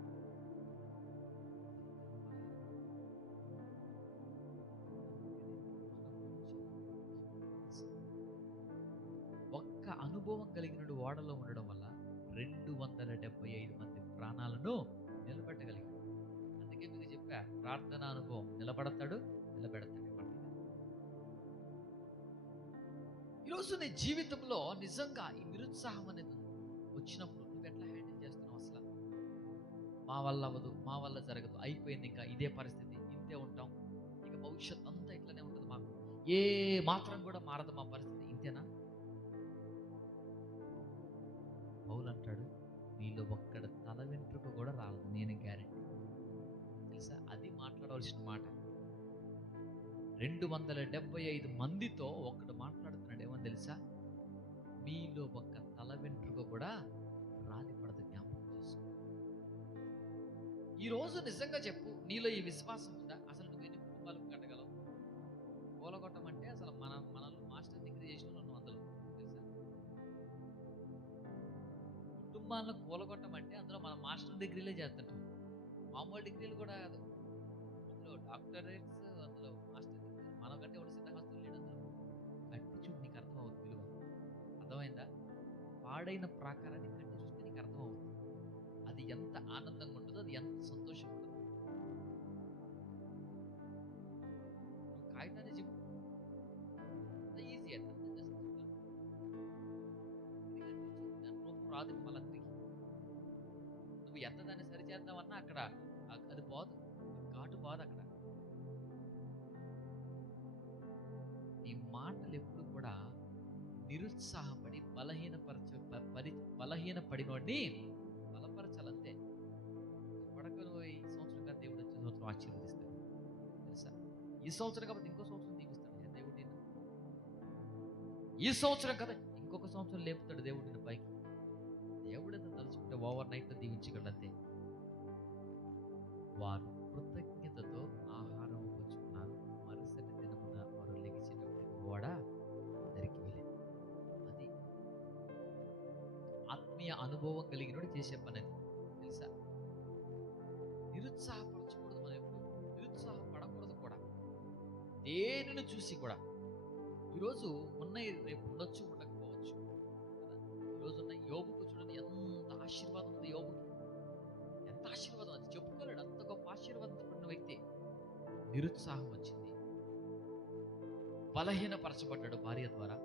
ఒక్క అనుభవం కలిగినడు ఓడలో ఉండడం వల్ల 275 మంది ప్రాణాలను నిలబెట్టగలిగాడు. అందుకే మీకు చెప్పా, ప్రార్థన అనుభవం నిలబడతాడు, నిలబెడతాడు. ఈరోజు నీ జీవితంలో నిజంగా ఈ నిరుత్సాహం అనేది వచ్చినప్పుడు నువ్వు ఎట్లా హ్యాండిల్ చేస్తున్నావు? అసలు మా వల్ల అవ్వదు, మా వల్ల జరగదు, అయిపోయింది, ఇంకా ఇదే పరిస్థితి, ఇంతే ఉంటాం, ఇక భవిష్యత్ అంతా ఇట్లానే ఉంటుంది, మాకు ఏ మాత్రం కూడా మారదు మా పరిస్థితి, ఇంతేనా? పౌలు అంటాడు, మీలో ఒక్కడ తల వెంట్రుక కూడా రాదు, నేను గ్యారెంటీ. తెలుసా? అది మాట్లాడవలసిన మాట. 275 మందితో ఒక్కడు మాట్లాడుతున్నాడు. ఏమని తెలుసా? మీలో ఒక్క తల వెంట్రుక కూడా రాలి పడదు, జ్ఞాపకం చేసుకో. ఈరోజు నిజంగా చెప్పు, నీలో ఈ విశ్వాసం ఉందా? అసలు నువ్వు ఎన్ని కుటుంబాలకు కట్టగలవు? కూలగొట్టమంటే అసలు మనల్ని మాస్టర్ డిగ్రీ చేసిన వాళ్ళు అందులో తెలుసా? కుటుంబాలను కూలగొట్టమంటే అందులో మన మాస్టర్ డిగ్రీలే చేస్తుంటాం, మామూలు డిగ్రీలు కూడా కాదు. అందులో డాక్టరేట్స్, అందులో మాస్టర్ డిగ్రీ, మనకంటే ఒక సిద్ధహస్తులు లేడు అందులో. కట్టి చూడు, నీకు అర్థం అవుతుంది విలువ. అర్థమైందా? పాడైన ప్రాకారాన్ని కట్టి చూస్తే నీకు అర్థం అవుతుంది అది ఎంత ఆనందంగా ఉంటుందో, అది ఎంత సంతోషంగా ఉంటుందో. నువ్వు కాగితాన్ని చెప్పు, ఈజీ అయితే రూపం రాదు మళ్ళీ తిరిగి. నువ్వు ఎంత దాన్ని సరిచేద్దామన్నా అక్కడ అది పోదు, ఘాటు పోదు అక్కడ. ఈ మాటలు ఎప్పుడు కూడా నిరుత్సాహపడి బలహీనపడినోడిని బలపరచాలంతే. పడక నువ్వు ఈ సంవత్సరం కాదు, దేవుడు వచ్చే సంవత్సరం ఆశీర్వదిస్తాడు. తెలుసా? ఈ సంవత్సరం కాబట్టి ఇంకో సంవత్సరం దీవిస్తాడు దేవుడు నిన్ను. ఈ సంవత్సరం కదా ఇంకొక సంవత్సరం లేపుతాడు దేవుడు నిన్ను పైకి. దేవుడు ఎంత తలుచుకుంటే ఓవర్ నైట్ దీవించగలడు అంతే. వారు కృతజ్ఞతతో ఆహారం పుచ్చుకున్నారు. మరుసటి దినమున వారు లెగిసేటప్పటికి ఓడ దరికి వెళ్ళింది. అది ఆత్మీయ అనుభవం కలిగినోడు చేసే పని. అది తెలుసా? నిరుత్సాహపరచకూడదు, మనం ఎప్పుడు నిరుత్సాహపడకూడదు కూడా. దేనిని చూసి కూడా ఈరోజు ఉన్నాయి, రేపు ఉండొచ్చు, ఉండకపోవచ్చు కదా. ఈరోజు ఉన్న యోబుకు చూడండి, ఎంత ఆశీర్వాదం ఉంది యోబుకి. ఎంత ఆశీర్వాదం, అది చెప్పుకోలేడు, అంత గొప్ప ఆశీర్వాదించబడిన వ్యక్తి. నిరుత్సాహం వచ్చింది, బలహీనపరచబడ్డాడు భార్య ద్వారా.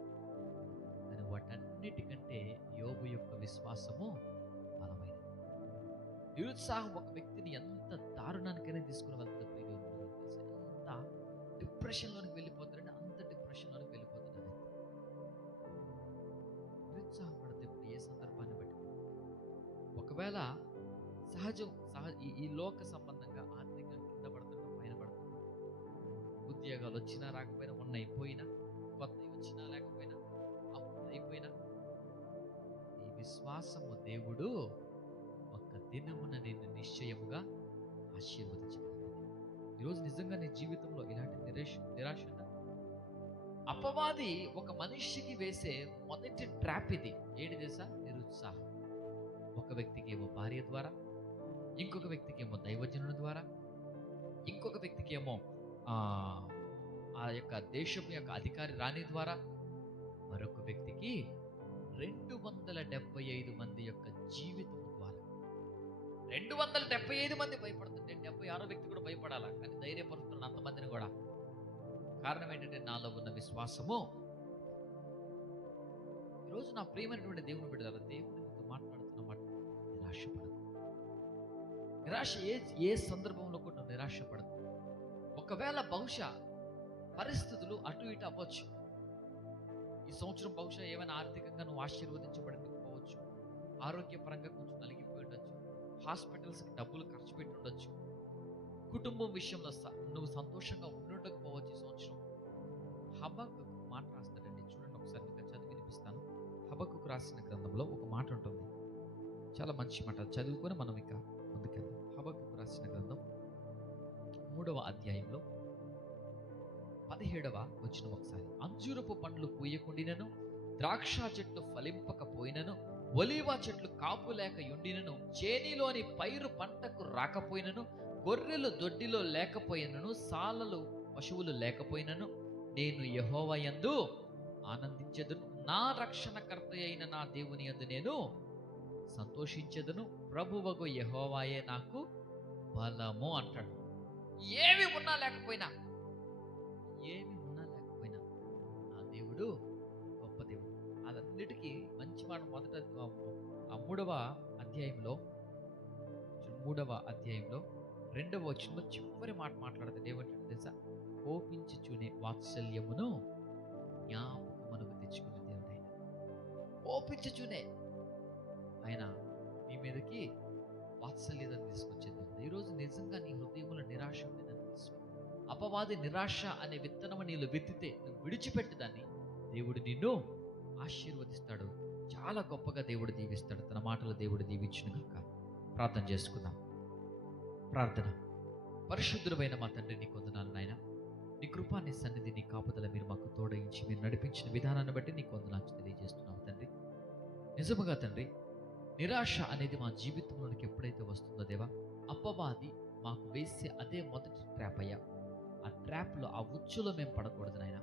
కానీ వాటన్నిటికంటే యోబు యొక్క విశ్వాసము బలమైనది. నిరుత్సాహం ఒక వ్యక్తిని ఎంత దారుణానికైనా తీసుకుని వెళ్తుంది. ఎంత డిప్రెషన్లోనికి వెళ్ళిపోతాడంటే అంత డిప్రెషన్లోనికి వెళ్ళిపోతాడు వ్యక్తి. నిరుత్సాహపడితే ఇప్పుడు ఏ సందర్భాన్ని బట్టి, ఒకవేళ ఈ లోక సంబంధంగా ఆర్థికంగా కింద పడుతున్నా, పైన పడుతున్నా, ఉద్యోగాలు వచ్చినా రాకపోయినా, ఉన్నాయి పోయినా, కొత్తవి వచ్చినా లేకపోయినా, అప్పుడు అయిపోయినా, ఈ విశ్వాసము దేవుడు ఒక్క దినమున నిన్ను నిశ్చయముగా ఆశీర్వదించగలడు. ఈరోజు నిజంగా నీ జీవితంలో ఇలాంటి నిరాశ ఉందా? అపవాది ఒక మనిషికి వేసే మొదటి ట్రాప్ ఇది. ఏంటి తెలుసా? నిరుత్సాహం. ఒక వ్యక్తికి ఏమో భార్య ద్వారా, ఇంకొక వ్యక్తికి ఏమో దైవజనుల ద్వారా, ఇంకొక వ్యక్తికి ఏమో ఆ యొక్క దేశం యొక్క అధికారి రాణి ద్వారా, మరొక వ్యక్తికి 275 మంది యొక్క జీవితం ద్వారా. 275 మంది భయపడుతుంటే 76 వ్యక్తి కూడా భయపడాలా, కానీ ధైర్యపరుస్తున్న అంతమందిని కూడా. కారణం ఏంటంటే నాలో ఉన్న విశ్వాసము. ఈరోజు నా ప్రియమైనటువంటి దేవుని బిడ్డలారా, దేవుడు నీతో మాట్లాడుతున్న మాట, నిరాశపడదు. నిరాశ ఏ సందర్భంలో కూడా నువ్వు నిరాశపడదు. ఒకవేళ బహుశా పరిస్థితులు అటు ఇటు అవ్వచ్చు. ఈ సంవత్సరం బహుశా ఏమైనా ఆర్థికంగా నువ్వు ఆశీర్వదించబడకపోవచ్చు, ఆరోగ్యపరంగా కొంచెం నలిగిపోయి ఉండొచ్చు, హాస్పిటల్స్కి డబ్బులు ఖర్చు పెట్టి ఉండొచ్చు, కుటుంబం విషయంలో నువ్వు సంతోషంగా ఉండకపోవచ్చు. ఈ సంవత్సరం హబక్కూకు మాట రాస్తాడండి, చూడండి ఒకసారి మీకు చదివి వినిపిస్తాను. హబక్కూకు రాసిన గ్రంథంలో ఒక మాట ఉంటుంది, చాలా మంచి మాట. చదువుకొని మనం ఇక ముందుకెళ్దాం. హబక్కూకు రాసిన గ్రంథం 3వ అధ్యాయంలో 17వ వచనం ఒకసారి. అంజూరపు పండ్లు పూయకుండినను, ద్రాక్ష చెట్లు ఫలింపకపోయినను, ఒలీవ చెట్లు కాపు లేక యుండినను, చేనిలోని పైరు పంటకు రాకపోయినను, గొర్రెలు దొడ్డిలో లేకపోయినను, సాలలు పశువులు లేకపోయినను, నేను యెహోవా యందు ఆనందించెదను, నా రక్షణకర్త అయిన నా దేవుని యందు నేను సంతోషించెదను, ప్రభువగు యెహోవాయే నాకు బలము అంటాడు. ఏమి ఉన్నా లేకపోయినా నా దేవుడు గొప్ప దేవుడు. అదన్నిటికీ మంచి మాట. మొదట 3వ అధ్యాయంలో 2వ వచనంలో చివరి మాట మాట్లాడుతుంది. ఏమంటే తెలుసా? కోపించుచునే వాత్సల్యమును జ్ఞాపకమునకు తెచ్చుకునే దేవుడు ఆయన. కోపించుచునే ఆయన నీ మీదకి వాత్సల్యతను తీసుకొచ్చే దేవుడు. ఈరోజు నిజంగా నీ హృదయంలో నిరాశ ఉండేదని తెలుసు. అపవాది నిరాశ అనే విత్తనము నీళ్ళు విత్తితే నువ్వు విడిచిపెట్టి దాన్ని దేవుడు నిన్ను ఆశీర్వదిస్తాడు. చాలా గొప్పగా దేవుడు దీవిస్తాడు. తన మాటలు దేవుడు దీవించును గాక. ప్రార్థన చేసుకుందాం. ప్రార్థన. పరిశుద్ధుడైన మా తండ్రి, నీకు వందనాలు నాయన. నీ కృపా, నీ సన్నిధి, నీ కాపుదల మీరు మాకు తోడయించి మీరు నడిపించిన విధానాన్ని బట్టి నీకు వందనాలు తెలియజేస్తున్నాము తండ్రి. నిజముగా తండ్రి, నిరాశ అనేది మా జీవితంలోనికి ఎప్పుడైతే వస్తుందో దేవా, అపవాది మాకు వేసే అదే మొదటి ట్రాప్ అయ్యా. ఆ ట్రాప్లో, ఆ ఉచ్చులో మేము పడకూడదు నాయన.